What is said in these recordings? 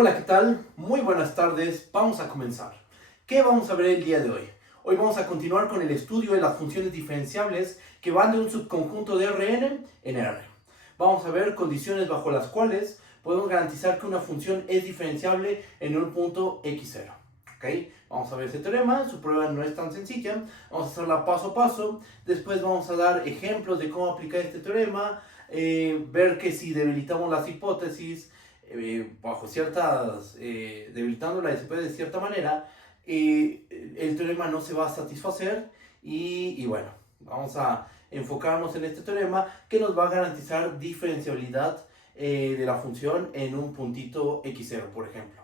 Hola, ¿qué tal? Muy buenas tardes. Vamos a comenzar. ¿Qué vamos a ver el día de hoy? Hoy vamos a continuar con el estudio de las funciones diferenciables que van de un subconjunto de Rn en R. Vamos a ver condiciones bajo las cuales podemos garantizar que una función es diferenciable en un punto x0. ¿Okay? Vamos a ver ese teorema, su prueba no es tan sencilla, vamos a hacerla paso a paso, después vamos a dar ejemplos de cómo aplicar este teorema, ver que si debilitamos las hipótesis, bajo ciertas, debilitando la hipótesis de cierta manera, el teorema no se va a satisfacer y bueno, vamos a enfocarnos en este teorema que nos va a garantizar diferenciabilidad de la función en un puntito x0, por ejemplo.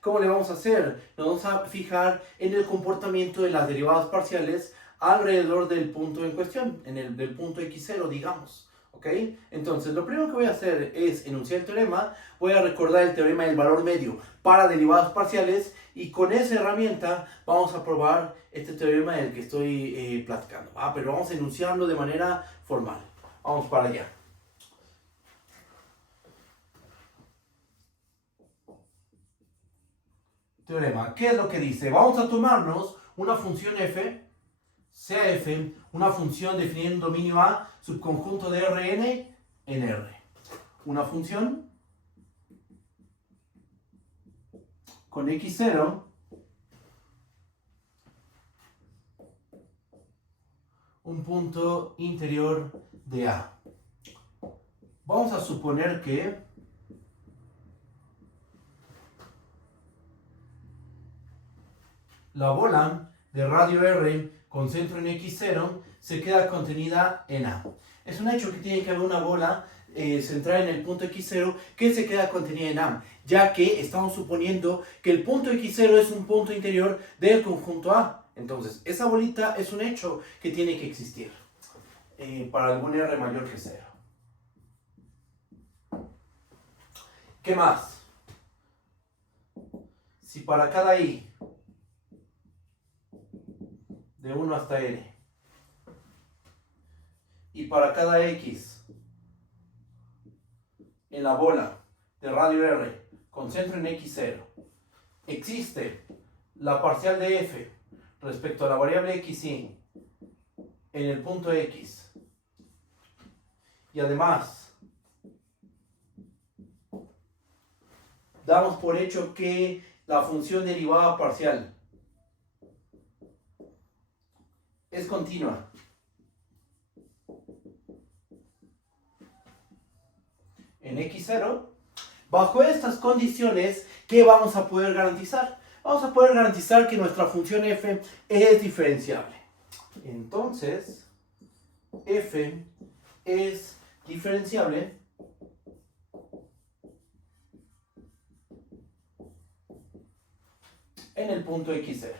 ¿Cómo le vamos a hacer? Nos vamos a fijar en el comportamiento de las derivadas parciales alrededor del punto en cuestión, del punto x0, digamos. ¿Ok? Entonces, lo primero que voy a hacer es enunciar el teorema. Voy a recordar el teorema del valor medio para derivadas parciales y con esa herramienta vamos a probar este teorema del que estoy platicando. Pero vamos a enunciarlo de manera formal. Vamos para allá. Teorema, ¿qué es lo que dice? Vamos a tomarnos una función f, sea f, una función definida en dominio A, subconjunto de Rn en R. Una función con x0, un punto interior de A. Vamos a suponer que la bola de radio R con centro en x0 se queda contenida en A. Es un hecho que tiene que haber una bola centrada en el punto x0 que se queda contenida en A, ya que estamos suponiendo que el punto x0 es un punto interior del conjunto A. Entonces, esa bolita es un hecho que tiene que existir para algún R mayor que 0. ¿Qué más? Si para cada i de 1 hasta n y para cada x en la bola de radio R con centro en x0 existe la parcial de f respecto a la variable xy en el punto x y además damos por hecho que la función derivada parcial es continua en x0, bajo estas condiciones, ¿qué vamos a poder garantizar? Vamos a poder garantizar que nuestra función f es diferenciable. Entonces, f es diferenciable en el punto x0.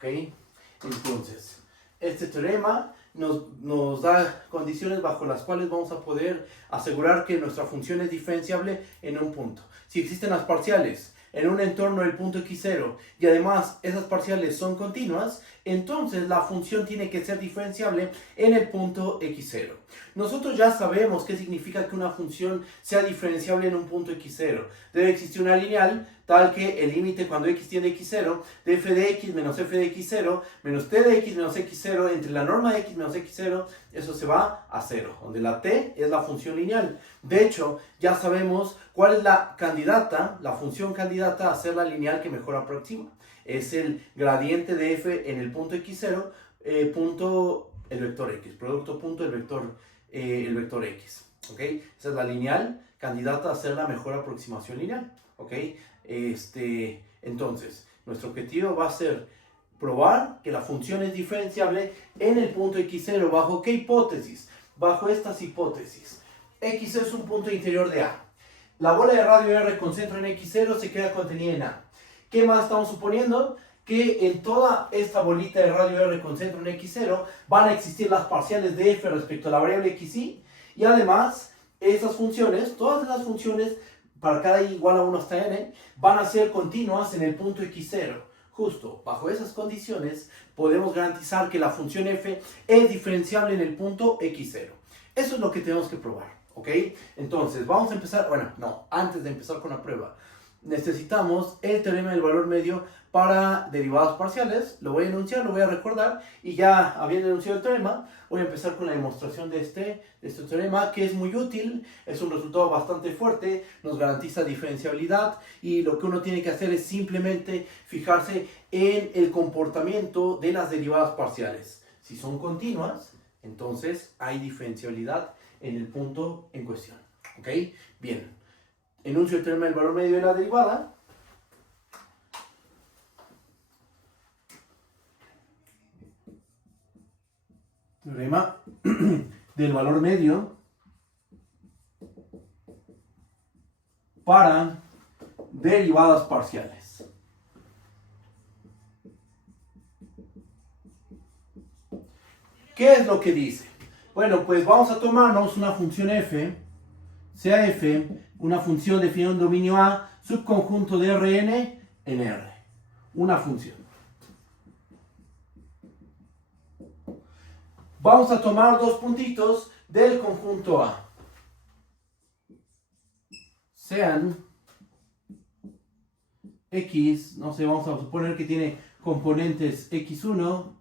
¿Ok? Entonces, este teorema nos da condiciones bajo las cuales vamos a poder asegurar que nuestra función es diferenciable en un punto. Si existen las parciales en un entorno del punto x0 y además esas parciales son continuas, entonces la función tiene que ser diferenciable en el punto x0. Nosotros ya sabemos qué significa que una función sea diferenciable en un punto x0. Debe existir una lineal tal que el límite cuando x tiende a x0 de f de x menos f de x0 menos t de x menos x0 entre la norma de x menos x0, eso se va a 0, donde la t es la función lineal. De hecho, ya sabemos cuál es la candidata, la función candidata a ser la lineal que mejor aproxima. Es el gradiente de f en el punto x0, punto el vector x, producto punto el vector x. ¿Okay? Esa es la lineal candidata a ser la mejor aproximación lineal. ¿Okay? Entonces, nuestro objetivo va a ser probar que la función es diferenciable en el punto x0. ¿Bajo qué hipótesis? Bajo estas hipótesis. X es un punto interior de A. La bola de radio R con centro en x0 se queda contenida en A. ¿Qué más estamos suponiendo? Que en toda esta bolita de radio R con centro en x0 van a existir las parciales de f respecto a la variable xy y además esas funciones, todas esas funciones para cada i igual a 1 hasta n van a ser continuas en el punto x0. Justo bajo esas condiciones podemos garantizar que la función f es diferenciable en el punto x0. Eso es lo que tenemos que probar, ¿ok? Entonces, vamos a empezar, bueno, no, antes de empezar con la prueba, necesitamos el teorema del valor medio para derivadas parciales. Lo voy a enunciar, lo voy a recordar, y ya habiendo enunciado el teorema, voy a empezar con la demostración de este teorema, que es muy útil, es un resultado bastante fuerte, nos garantiza diferenciabilidad, y lo que uno tiene que hacer es simplemente fijarse en el comportamiento de las derivadas parciales. Si son continuas, entonces hay diferenciabilidad en el punto en cuestión, ¿ok? Bien, enuncio el teorema del valor medio de la derivada. Teorema del valor medio para derivadas parciales. ¿Qué es lo que dice? Bueno, pues vamos a tomarnos una función f, sea f, una función definida en un dominio A, subconjunto de Rn en R. Una función. Vamos a tomar dos puntitos del conjunto A. Sean X, no sé, vamos a suponer que tiene componentes X1,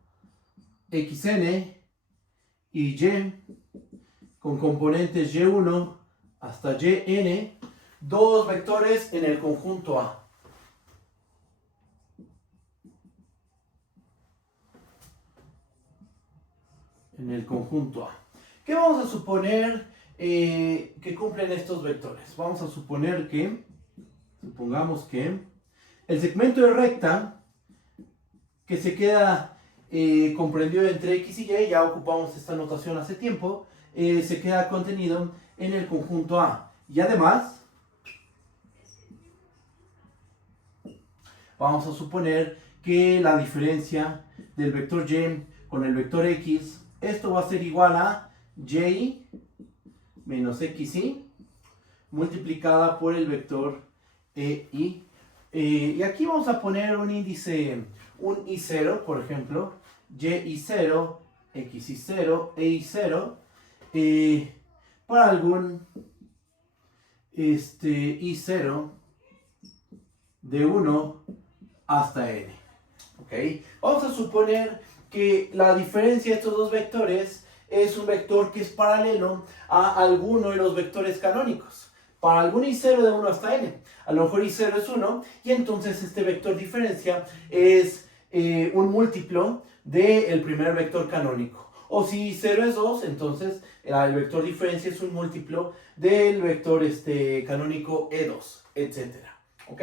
Xn y Y, con componentes Y1 hasta Yn, dos vectores en el conjunto A. En el conjunto A. ¿Qué vamos a suponer que cumplen estos vectores? Vamos a suponer que, supongamos que el segmento de recta que se queda comprendido entre X y Y, ya ocupamos esta notación hace tiempo, se queda contenido en el conjunto A. Y además, vamos a suponer que la diferencia del vector Y con el vector X, esto va a ser igual a Y menos XY multiplicada por el vector EY. Y aquí vamos a poner un índice, un I0, por ejemplo, YI0, XI0, EI0, para algún I0 de 1 hasta N. ¿Okay? Vamos a suponer que la diferencia de estos dos vectores es un vector que es paralelo a alguno de los vectores canónicos. Para algún I0 de 1 hasta N. A lo mejor I0 es 1 y entonces este vector diferencia es un múltiplo del primer vector canónico. O si I0 es 2, entonces el vector diferencia es un múltiplo del vector canónico E2, etc. ¿Ok?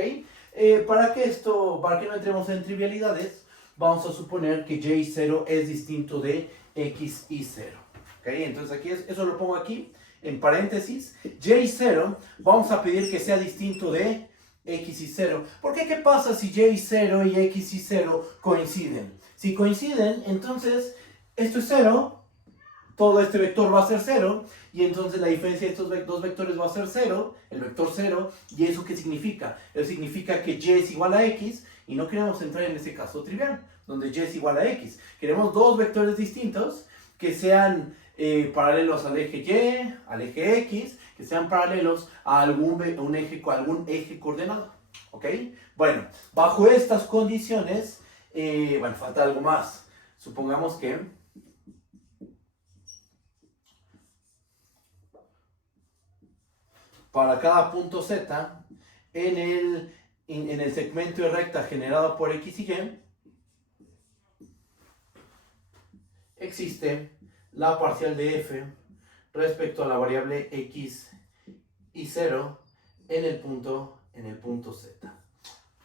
Para que no entremos en trivialidades, vamos a suponer que Y0 es distinto de XI0. ¿Ok? Entonces aquí eso lo pongo aquí en paréntesis. Y0 vamos a pedir que sea distinto de XI0. ¿Por qué? ¿Qué pasa si Y0 y XI0 coinciden? Si coinciden, entonces esto es 0, todo este vector va a ser 0, y entonces la diferencia de estos dos vectores va a ser 0, el vector 0, ¿y eso qué significa? Eso significa que Y es igual a X, y no queremos entrar en ese caso trivial, donde Y es igual a X. Queremos dos vectores distintos que sean paralelos al eje Y, al eje X, que sean paralelos a algún eje coordenado. ¿Ok? Bueno, bajo estas condiciones, falta algo más. Supongamos que para cada punto Z en el segmento de recta generado por X y Y, existe la parcial de f respecto a la variable x y 0 en el punto z.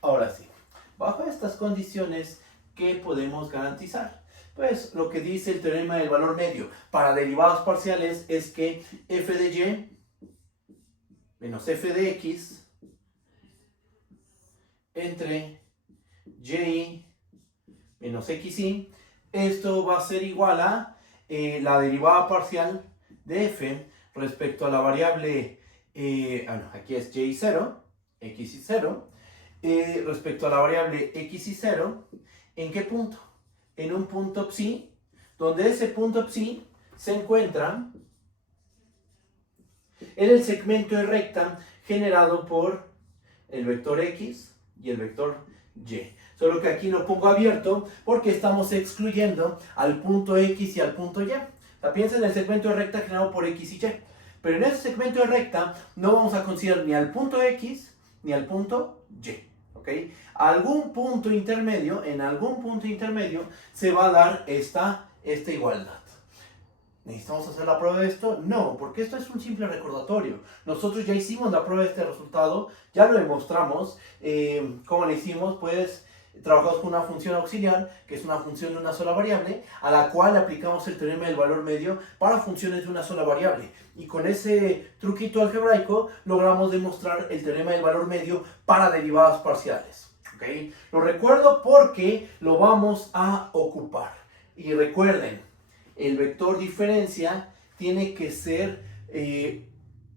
Ahora sí, bajo estas condiciones, ¿qué podemos garantizar? Pues lo que dice el teorema del valor medio para derivadas parciales es que f de y menos f de x entre y menos xy, esto va a ser igual a la derivada parcial de f respecto a la variable, aquí es y0, xy0, respecto a la variable xy0, ¿en qué punto? En un punto psi, donde ese punto psi se encuentra Era el segmento de recta generado por el vector X y el vector Y. Solo que aquí lo pongo abierto porque estamos excluyendo al punto X y al punto Y. O sea, piensa en el segmento de recta generado por X y Y. Pero en ese segmento de recta no vamos a considerar ni al punto X ni al punto Y. ¿Ok? Algún punto intermedio, en algún punto intermedio se va a dar esta igualdad. ¿Necesitamos hacer la prueba de esto? No, porque esto es un simple recordatorio. Nosotros ya hicimos la prueba de este resultado, ya lo demostramos. ¿Cómo lo hicimos? Pues trabajamos con una función auxiliar, que es una función de una sola variable, a la cual aplicamos el teorema del valor medio para funciones de una sola variable. Y con ese truquito algebraico logramos demostrar el teorema del valor medio para derivadas parciales. ¿Okay? Lo recuerdo porque lo vamos a ocupar. Y recuerden, el vector diferencia tiene que ser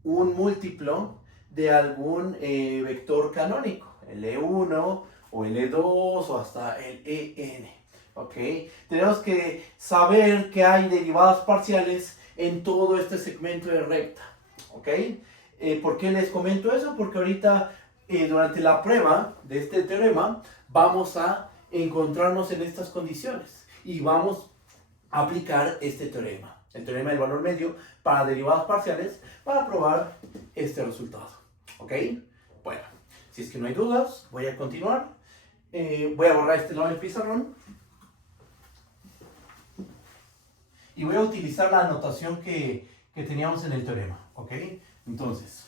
un múltiplo de algún vector canónico, el E1 o el E2 o hasta el EN. ¿Ok? Tenemos que saber que hay derivadas parciales en todo este segmento de recta. ¿Ok? ¿Por qué les comento eso? Porque ahorita durante la prueba de este teorema vamos a encontrarnos en estas condiciones y vamos a aplicar este teorema, el teorema del valor medio para derivadas parciales para probar este resultado. ¿Ok? Bueno, si es que no hay dudas, voy a continuar. Voy a borrar este lado del pizarrón y voy a utilizar la anotación que teníamos en el teorema. ¿Ok? Entonces,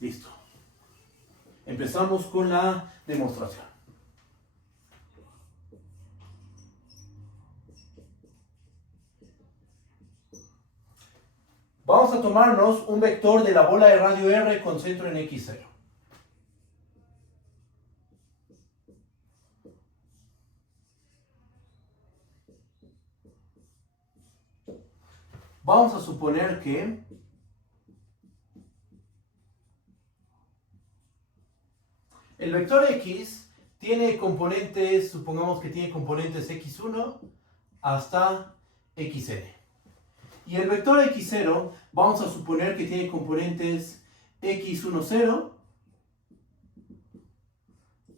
listo. Empezamos con la demostración. Vamos a tomarnos un vector de la bola de radio R con centro en X0. Vamos a suponer que el vector X tiene componentes, supongamos que tiene componentes X1 hasta Xn. Y el vector X0, vamos a suponer que tiene componentes X10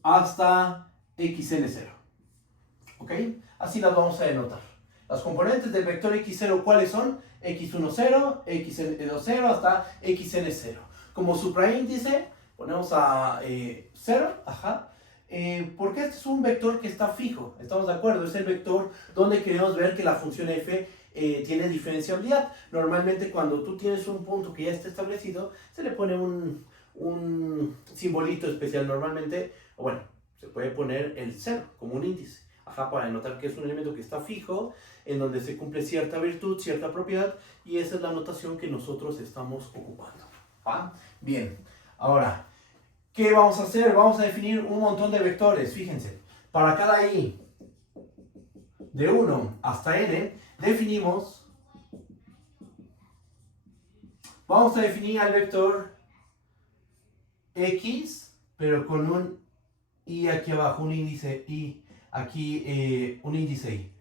hasta Xn0. ¿Ok? Así las vamos a denotar. Las componentes del vector X0, ¿cuáles son? X10, Xn20 hasta Xn0. Como supraíndice, ponemos a 0, porque este es un vector que está fijo, ¿estamos de acuerdo? Es el vector donde queremos ver que la función f tiene diferenciabilidad. Normalmente cuando tú tienes un punto que ya está establecido, se le pone un simbolito especial normalmente, o bueno, se puede poner el 0 como un índice, para denotar que es un elemento que está fijo, en donde se cumple cierta virtud, cierta propiedad, y esa es la notación que nosotros estamos ocupando. Bien, ahora, ¿qué vamos a hacer? Vamos a definir un montón de vectores, fíjense. Para cada i de 1 hasta n, vamos a definir al vector x, pero con un i aquí abajo, un índice i, aquí un índice i,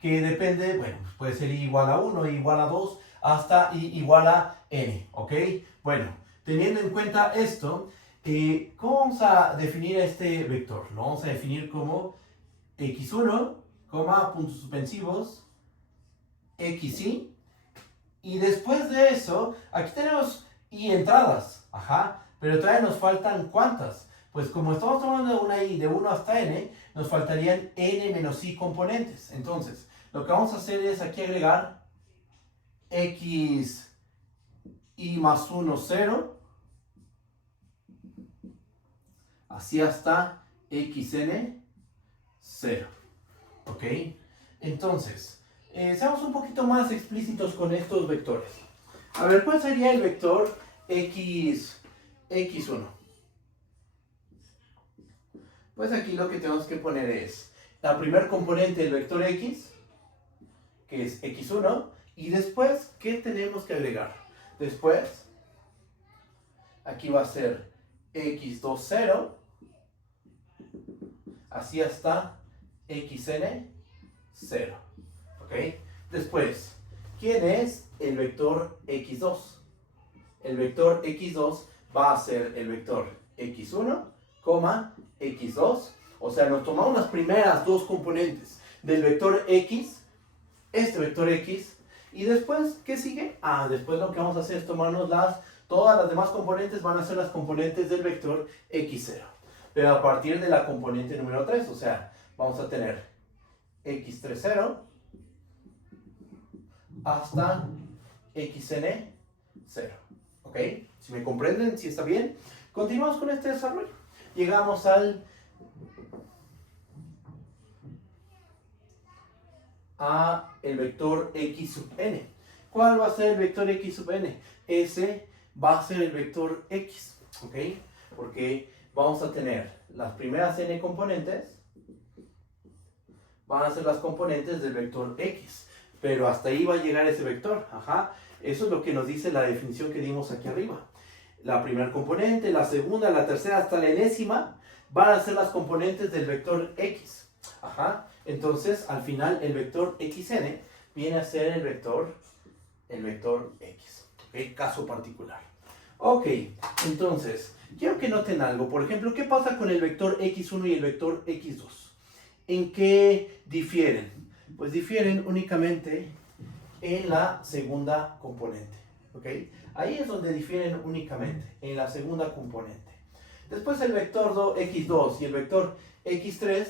que depende, bueno, puede ser i igual a 1, i igual a 2, hasta i igual a n, ¿ok? Bueno, teniendo en cuenta esto, ¿cómo vamos a definir este vector? Lo vamos a definir como x1, puntos suspensivos, xi, y después de eso, aquí tenemos i entradas, pero todavía nos faltan ¿cuántas? Pues como estamos tomando una i de 1 hasta n, nos faltarían n menos i componentes. Entonces, lo que vamos a hacer es aquí agregar x i más 1, 0, así hasta xn, 0. ¿Ok? Entonces, seamos un poquito más explícitos con estos vectores. A ver, ¿cuál sería el vector x1? Pues aquí lo que tenemos que poner es la primer componente del vector x, que es x1, y después, ¿qué tenemos que agregar? Después, aquí va a ser x2, 0, así hasta xn, 0. ¿Ok? Después, ¿quién es el vector x2? El vector x2 va a ser el vector x1, x2. O sea, nos tomamos las primeras dos componentes del vector x, este vector x, y después, ¿qué sigue? Después lo que vamos a hacer es tomarnos todas las demás componentes van a ser las componentes del vector x0. Pero a partir de la componente número 3, o sea, vamos a tener x30 hasta xn0. ¿Ok? Si me comprenden, si está bien. Continuamos con este desarrollo. Llegamos al el vector x sub n. ¿Cuál va a ser el vector x sub n? Ese va a ser el vector x, ¿ok? Porque vamos a tener las primeras n componentes, van a ser las componentes del vector x, pero hasta ahí va a llegar ese vector, Eso es lo que nos dice la definición que dimos aquí arriba. La primera componente, la segunda, la tercera, hasta la enésima, van a ser las componentes del vector x, Entonces, al final, el vector xn viene a ser el vector x. ¿Ok? Caso particular. Ok, entonces, quiero que noten algo. Por ejemplo, ¿qué pasa con el vector x1 y el vector x2? ¿En qué difieren? Pues difieren únicamente en la segunda componente. ¿Ok? Ahí es donde difieren únicamente, en la segunda componente. Después el vector x2 y el vector x3,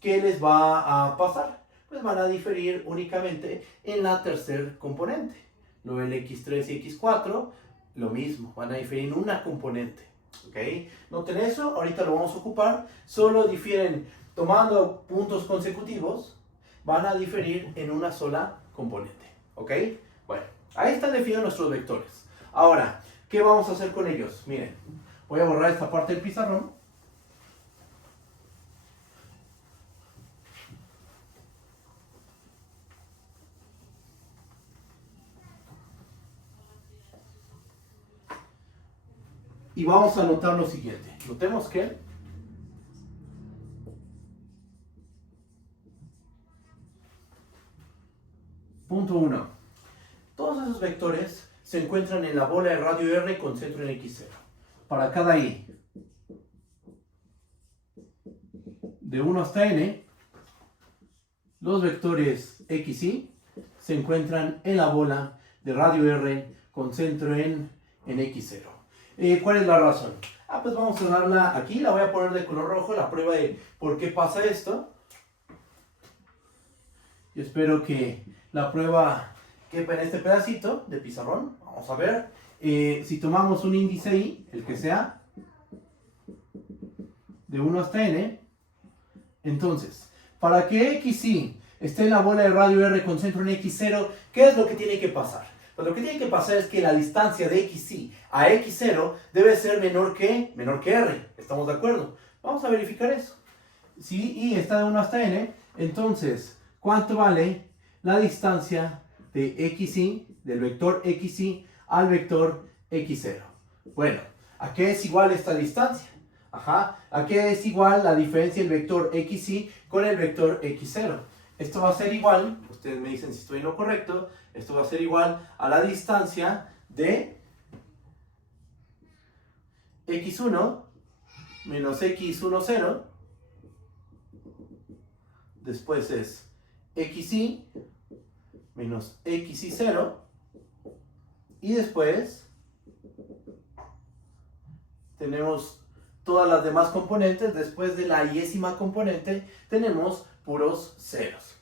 ¿qué les va a pasar? Pues van a diferir únicamente en la tercera componente. Luego el x3 y x4, lo mismo, van a diferir en una componente. ¿Ok? Noten eso, ahorita lo vamos a ocupar. Solo difieren tomando puntos consecutivos, van a diferir en una sola componente. ¿Ok? Bueno, ahí están definidos nuestros vectores. Ahora, ¿qué vamos a hacer con ellos? Miren, voy a borrar esta parte del pizarrón. Y vamos a notar lo siguiente. Notemos que punto 1. Todos esos vectores se encuentran en la bola de radio R con centro en x0. Para cada i de 1 hasta n, los vectores x y se encuentran en la bola de radio R con centro en x0. ¿Cuál es la razón? Pues vamos a darla aquí, la voy a poner de color rojo, la prueba de por qué pasa esto. Yo espero que la prueba quepa en este pedacito de pizarrón. Vamos a ver. Si tomamos un índice i, el que sea, de 1 hasta n, entonces, para que xy esté en la bola de radio R con centro en x0, ¿qué es lo que tiene que pasar? Pues lo que tiene que pasar es que la distancia de xy a x0 debe ser menor que r. ¿Estamos de acuerdo? Vamos a verificar eso. Si i está de 1 hasta n, entonces, ¿cuánto vale la distancia de xy, del vector xy, al vector x0? Bueno, ¿a qué es igual esta distancia? ¿A qué es igual la diferencia del vector xy con el vector x0? Esto va a ser igual, ustedes me dicen si estoy en lo correcto, esto va a ser igual a la distancia de x1 menos x10, después es xy menos xy0, y después tenemos todas las demás componentes. Después de la yésima componente tenemos puros ceros.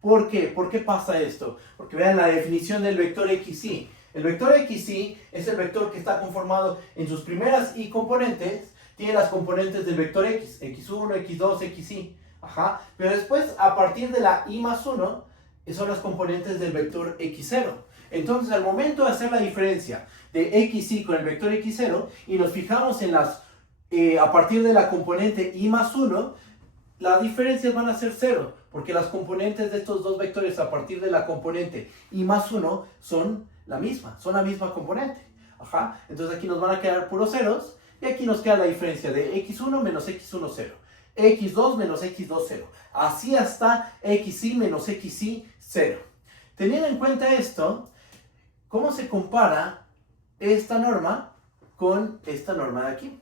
¿Por qué? ¿Por qué pasa esto? Porque vean la definición del vector xy. El vector xy es el vector que está conformado en sus primeras y componentes, tiene las componentes del vector x, x1, x2, xy. Pero después, a partir de la i más 1, son las componentes del vector x0. Entonces, al momento de hacer la diferencia de xy con el vector x0, y nos fijamos en a partir de la componente i más 1, las diferencias van a ser 0, porque las componentes de estos dos vectores a partir de la componente i más 1 son la misma componente. Entonces aquí nos van a quedar puros ceros, y aquí nos queda la diferencia de x1 menos x10. x2 menos x2, 0. Así hasta xy menos xy, 0. Teniendo en cuenta esto, ¿cómo se compara esta norma con esta norma de aquí?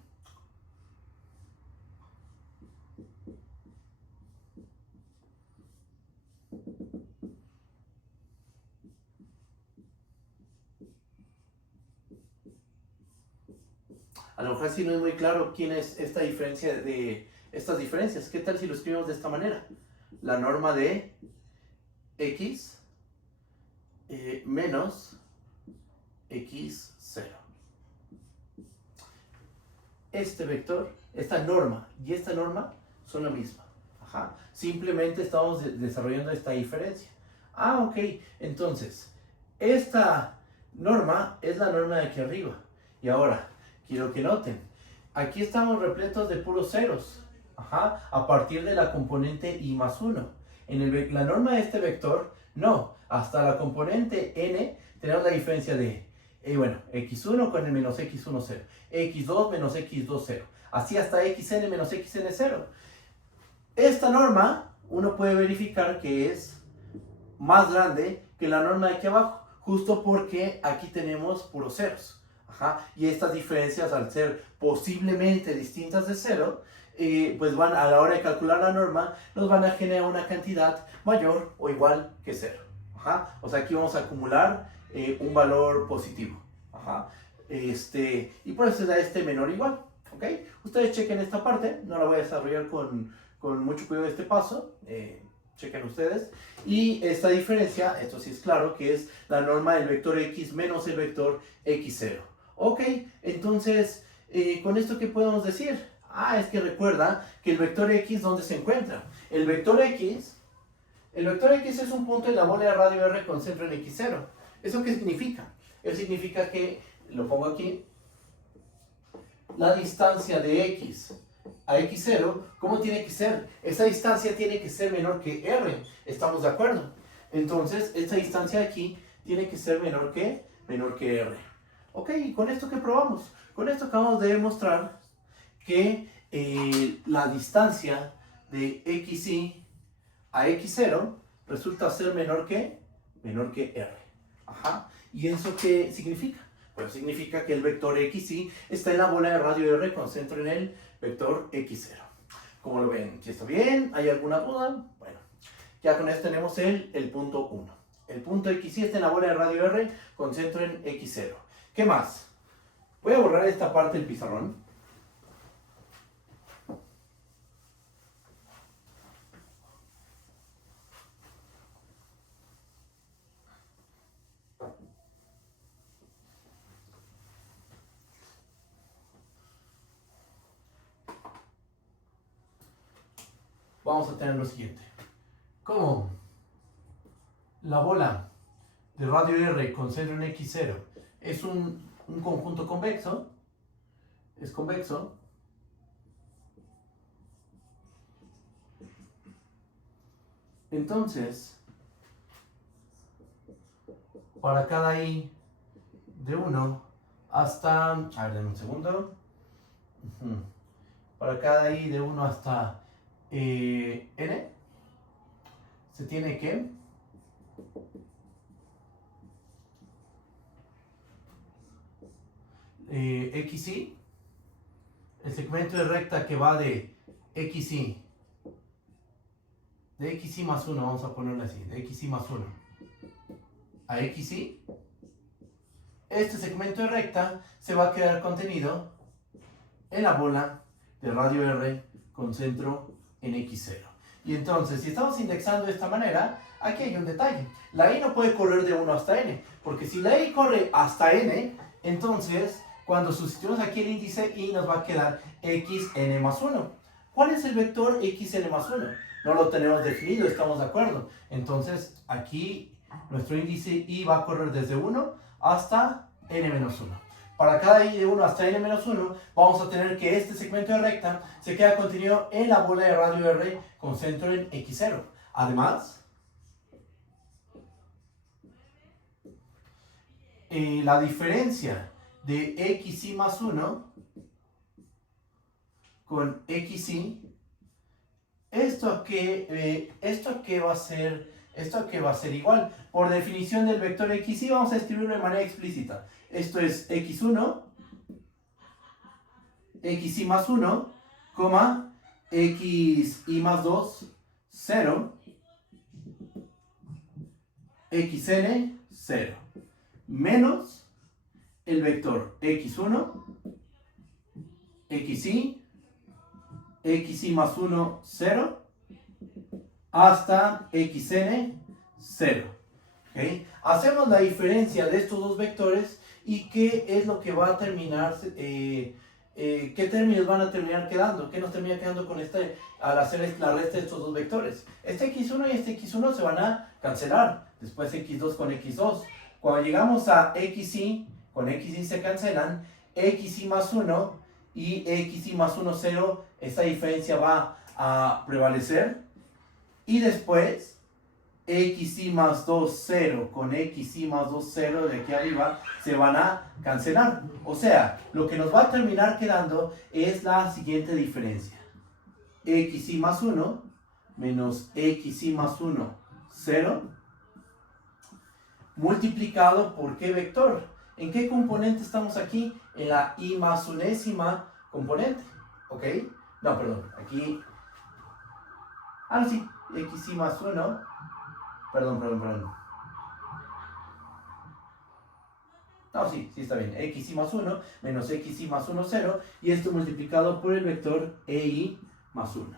A lo mejor si no es muy claro quién es esta diferencia de estas diferencias. ¿Qué tal si lo escribimos de esta manera? La norma de x menos x0. Este vector, esta norma y esta norma son la misma. Ajá. Simplemente estamos desarrollando esta diferencia. Ah, ok. Entonces, esta norma es la norma de aquí arriba. Y ahora, quiero que noten, aquí estamos repletos de puros ceros. Ajá. A partir de la componente i más 1. En la norma de este vector, no. Hasta la componente n tenemos la diferencia de x1 con el menos x1, 0. x2 menos x2, 0. Así hasta xn menos xn, 0. Esta norma, uno puede verificar que es más grande que la norma de aquí abajo, justo porque aquí tenemos puros ceros. Ajá. Y estas diferencias, al ser posiblemente distintas de 0, pues van a la hora de calcular la norma, nos van a generar una cantidad mayor o igual que 0. Ajá. O sea, aquí vamos a acumular un valor positivo. Ajá. Y por eso se da este menor igual. ¿Ok? Ustedes chequen esta parte, no la voy a desarrollar con mucho cuidado este paso. Chequen ustedes. Y esta diferencia, esto sí es claro, que es la norma del vector x menos el vector x0. Ok, entonces, ¿con esto qué podemos decir? Ah, es que recuerda que el vector x, ¿dónde se encuentra? El vector x es un punto en la bola de radio R con centro en x0. ¿Eso qué significa? Eso significa que, lo pongo aquí, la distancia de x a x0, ¿cómo tiene que ser? Esa distancia tiene que ser menor que r, ¿estamos de acuerdo? Entonces, esta distancia de aquí tiene que ser menor que r. Ok, ¿y con esto qué probamos? Con esto acabamos de demostrar que la distancia de xy a x0 resulta ser menor que r. Ajá. ¿Y eso qué significa? Pues significa que el vector xy está en la bola de radio R con centro en el vector x0. ¿Cómo lo ven? ¿Si está bien? ¿Hay alguna duda? Bueno, ya con esto tenemos el punto 1. El punto xy está en la bola de radio R con centro en x0. ¿Qué más? Voy a borrar esta parte del pizarrón. Vamos a tener lo siguiente. Como la bola de radio R con centro en x0 es un conjunto convexo, es convexo, entonces, para cada i de 1 hasta, a ver, denme un segundo, para cada i de 1 hasta n, se tiene que xy, el segmento de recta que va de xy más 1, vamos a ponerlo así, de xy más 1 a xy, este segmento de recta se va a quedar contenido en la bola de radio R con centro en x0. Y entonces, si estamos indexando de esta manera, aquí hay un detalle. La i no puede correr de 1 hasta n, porque si la i corre hasta n, entonces, cuando sustituimos aquí el índice i, nos va a quedar xn más 1. ¿Cuál es el vector xn más 1? No lo tenemos definido, estamos de acuerdo. Entonces, aquí nuestro índice i va a correr desde 1 hasta n menos 1. Para cada i de 1 hasta n menos 1, vamos a tener que este segmento de recta se queda contenido en la bola de radio R con centro en x0. Además, la diferencia de xy más 1 con xy Esto a qué va a ser igual. Por definición del vector xy vamos a escribirlo de manera explícita. Esto es x1, xy más 1, coma, xy más 2, 0, xn, 0, menos el vector x1, xy, xy más 1, 0, hasta xn, 0. ¿Okay? Hacemos la diferencia de estos dos vectores y qué es lo que va a terminar, qué términos van a terminar quedando, qué nos termina quedando con al hacer la resta de estos dos vectores. Este x1 y este x1 se van a cancelar, después x2 con x2. Cuando llegamos a xy, con xy se cancelan, xy más 1 y xy más 1, 0, esta diferencia va a prevalecer. Y después, xy más 2, 0 con xy más 2, 0 de aquí arriba se van a cancelar. O sea, lo que nos va a terminar quedando es la siguiente diferencia. Xy más 1 menos xy más 1, 0, multiplicado por ¿qué vector? ¿En qué componente estamos aquí? En la y más unésima componente. ¿Ok? No, perdón, aquí... Ah, sí, xy más 1, perdón. No, sí está bien, xy más 1 menos xy más 1, 0, y esto multiplicado por el vector ei más 1.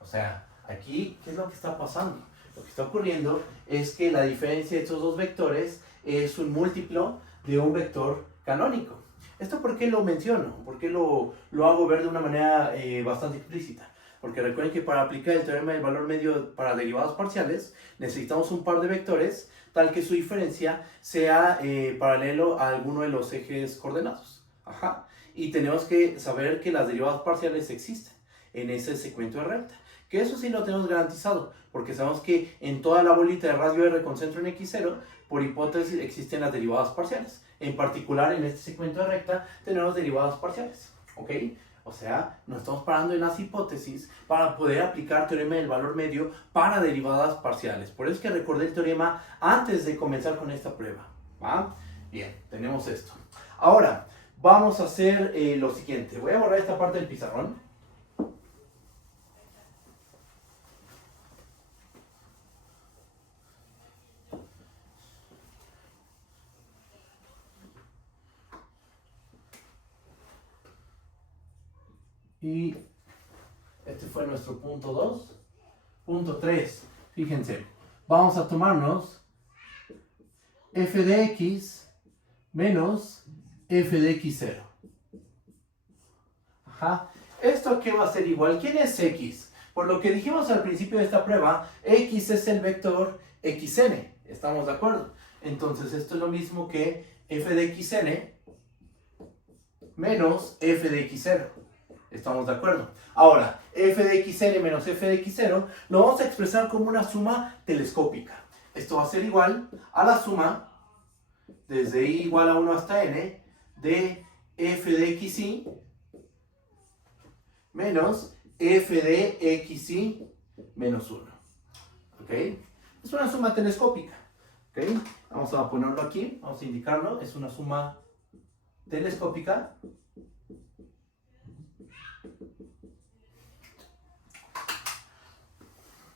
O sea, aquí, ¿qué es lo que está pasando? Lo que está ocurriendo es que la diferencia de estos dos vectores es un múltiplo de un vector canónico. ¿Esto por qué lo menciono? ¿Por qué lo hago ver de una manera bastante explícita? Porque recuerden que para aplicar el teorema del valor medio para derivadas parciales necesitamos un par de vectores tal que su diferencia sea paralelo a alguno de los ejes coordenados. Ajá. Y tenemos que saber que las derivadas parciales existen en ese segmento de recta. Que eso sí lo tenemos garantizado, porque sabemos que en toda la bolita de radio R con centro en x0, por hipótesis existen las derivadas parciales. En particular en este segmento de recta tenemos derivadas parciales. ¿Ok? O sea, nos estamos parando en las hipótesis para poder aplicar teorema del valor medio para derivadas parciales. Por eso es que recordé el teorema antes de comenzar con esta prueba. ¿Va? Bien, tenemos esto. Ahora, vamos a hacer lo siguiente. Voy a borrar esta parte del pizarrón. Y este fue nuestro punto 2. Punto 3. Fíjense, vamos a tomarnos f de x menos f de x0. Ajá. ¿Esto qué va a ser igual? ¿Quién es x? Por lo que dijimos al principio de esta prueba, x es el vector xn. ¿Estamos de acuerdo? Entonces esto es lo mismo que f de xn menos f de x0. ¿Estamos de acuerdo? Ahora, f de xn menos f de x0 lo vamos a expresar como una suma telescópica. Esto va a ser igual a la suma desde i igual a 1 hasta n de f de xy menos f de xy menos 1. ¿Ok? Es una suma telescópica. ¿Ok? Vamos a ponerlo aquí, vamos a indicarlo. Es una suma telescópica.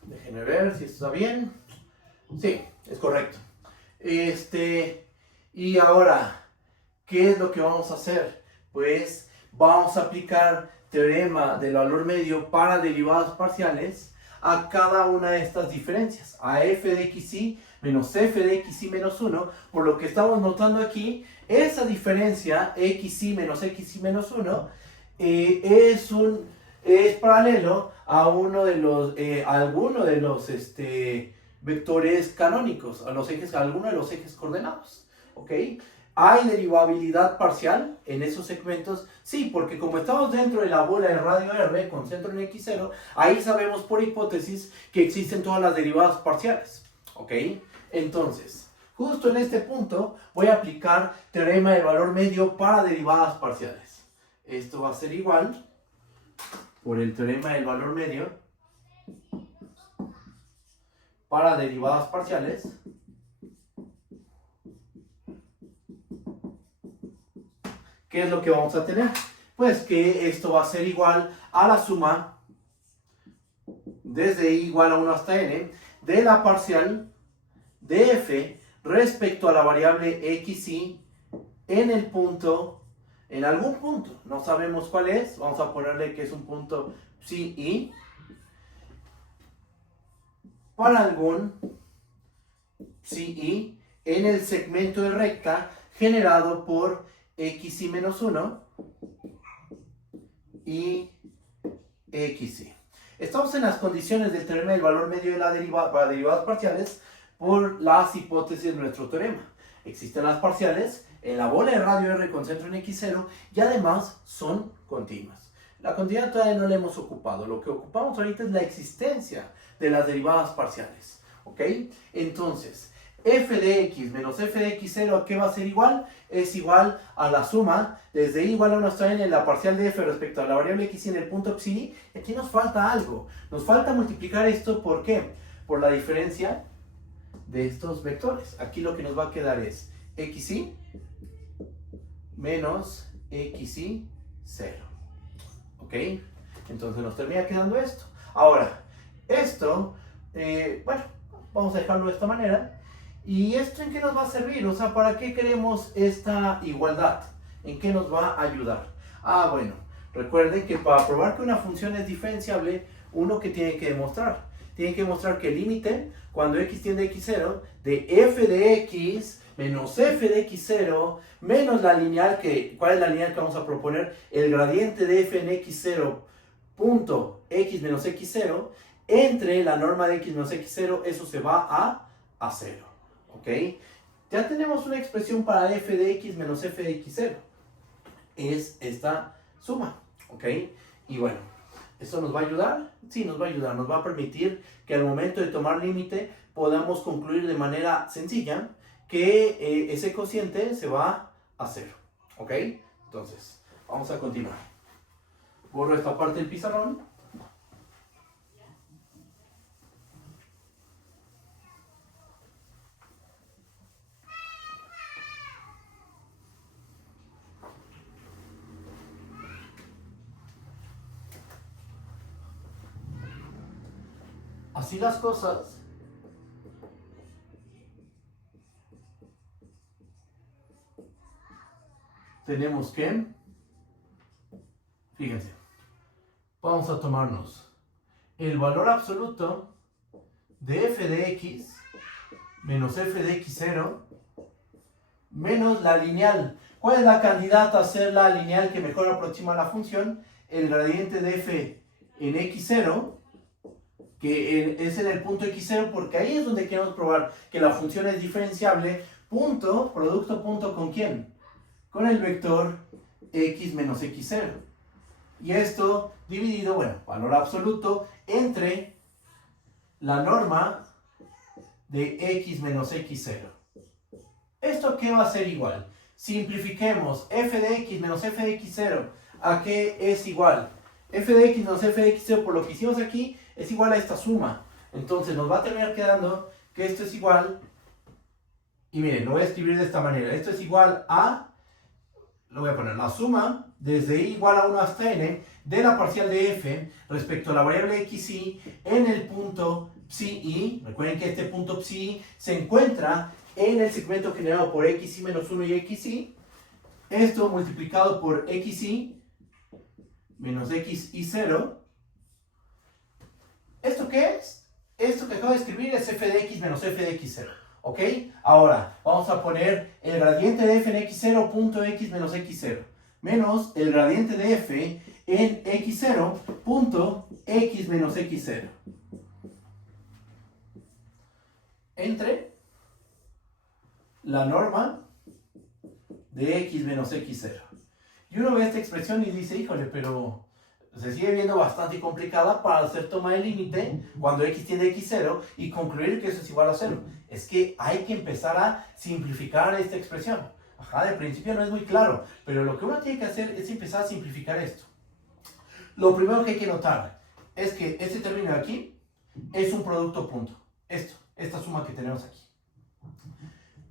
Déjenme ver si esto está bien. Sí, es correcto. Y ahora, ¿qué es lo que vamos a hacer? Pues vamos a aplicar teorema del valor medio para derivadas parciales a cada una de estas diferencias. A f de xy menos f de xy menos 1. Por lo que estamos notando aquí, esa diferencia xy menos xy menos 1 es paralelo a alguno de los vectores canónicos, a alguno de los ejes coordenados. ¿Ok? ¿Hay derivabilidad parcial en esos segmentos? Sí, porque como estamos dentro de la bola de radio R con centro en x0, ahí sabemos por hipótesis que existen todas las derivadas parciales. ¿Ok? Entonces, justo en este punto voy a aplicar teorema del valor medio para derivadas parciales. Esto va a ser igual por el teorema del valor medio para derivadas parciales, ¿qué es lo que vamos a tener? Pues que esto va a ser igual a la suma desde i igual a 1 hasta n de la parcial de f respecto a la variable xy en el punto, en algún punto, no sabemos cuál es, vamos a ponerle que es un punto psi, para algún psi en el segmento de recta generado por xy menos 1 y xy. Estamos en las condiciones del teorema del valor medio de la para derivadas parciales por las hipótesis de nuestro teorema. Existen las parciales en la bola de radio R con centro en x0 y además son continuas. La continuidad todavía no la hemos ocupado. Lo que ocupamos ahorita es la existencia de las derivadas parciales. ¿Ok? Entonces, f de x menos f de x0, ¿a qué va a ser igual? Es igual a la suma desde i igual a 1 hasta n en la parcial de f respecto a la variable x en el punto psi. Y aquí nos falta algo. Nos falta multiplicar esto, ¿por qué? Por la diferencia de estos vectores. Aquí lo que nos va a quedar es xy menos xy 0. ¿Ok? Entonces nos termina quedando esto. Ahora, esto, bueno, vamos a dejarlo de esta manera. ¿Y esto en qué nos va a servir? O sea, ¿para qué queremos esta igualdad? ¿En qué nos va a ayudar? Ah, bueno, recuerden que para probar que una función es diferenciable, uno que tiene que demostrar. Tiene que demostrar que el límite, cuando x tiende a x0, de f de x menos f de x0 menos la lineal que, ¿cuál es la lineal que vamos a proponer? El gradiente de f en x0 punto x menos x0 entre la norma de x menos x0, eso se va a 0. ¿Ok? Ya tenemos una expresión para f de x menos f de x0. Es esta suma. ¿Ok? Y bueno, ¿esto nos va a ayudar? Sí, nos va a ayudar. Nos va a permitir que al momento de tomar límite podamos concluir de manera sencilla que ese cociente se va a 0. ¿Ok? Entonces, vamos a continuar. Borro esta parte del pizarrón. Así las cosas, tenemos que, fíjense, vamos a tomarnos el valor absoluto de f de x menos f de x0 menos la lineal. ¿Cuál es la candidata a ser la lineal que mejor aproxima a la función? El gradiente de f en x0, que es en el punto x0, porque ahí es donde queremos probar que la función es diferenciable. Punto, producto punto, ¿con quién? Con el vector x menos x0. Y esto dividido, bueno, valor absoluto entre la norma de x menos x0. ¿Esto qué va a ser igual? Simplifiquemos f de x menos f de x0. ¿A qué es igual? F de x menos f de x0, por lo que hicimos aquí, es igual a esta suma. Entonces nos va a terminar quedando que esto es igual, y miren, lo voy a escribir de esta manera. Esto es igual a, lo voy a poner, la suma desde i igual a 1 hasta n de la parcial de f respecto a la variable xy en el punto psi. Recuerden que este punto psi se encuentra en el segmento generado por xy menos 1 y xy. Esto multiplicado por xy menos xy0. ¿Esto qué es? Esto que acabo de escribir es f de x menos f de x0. ¿Ok? Ahora, vamos a poner el gradiente de f en x0 punto x menos x0 menos el gradiente de f en x0 punto x menos x0 entre la norma de x menos x0. Y uno ve esta expresión y dice, híjole, pero se sigue viendo bastante complicada para hacer toma de límite cuando x tiende a x0 y concluir que eso es igual a 0. Es que hay que empezar a simplificar esta expresión. Ajá, de principio no es muy claro, pero lo que uno tiene que hacer es empezar a simplificar esto. Lo primero que hay que notar es que este término de aquí es un producto punto. esta suma que tenemos aquí.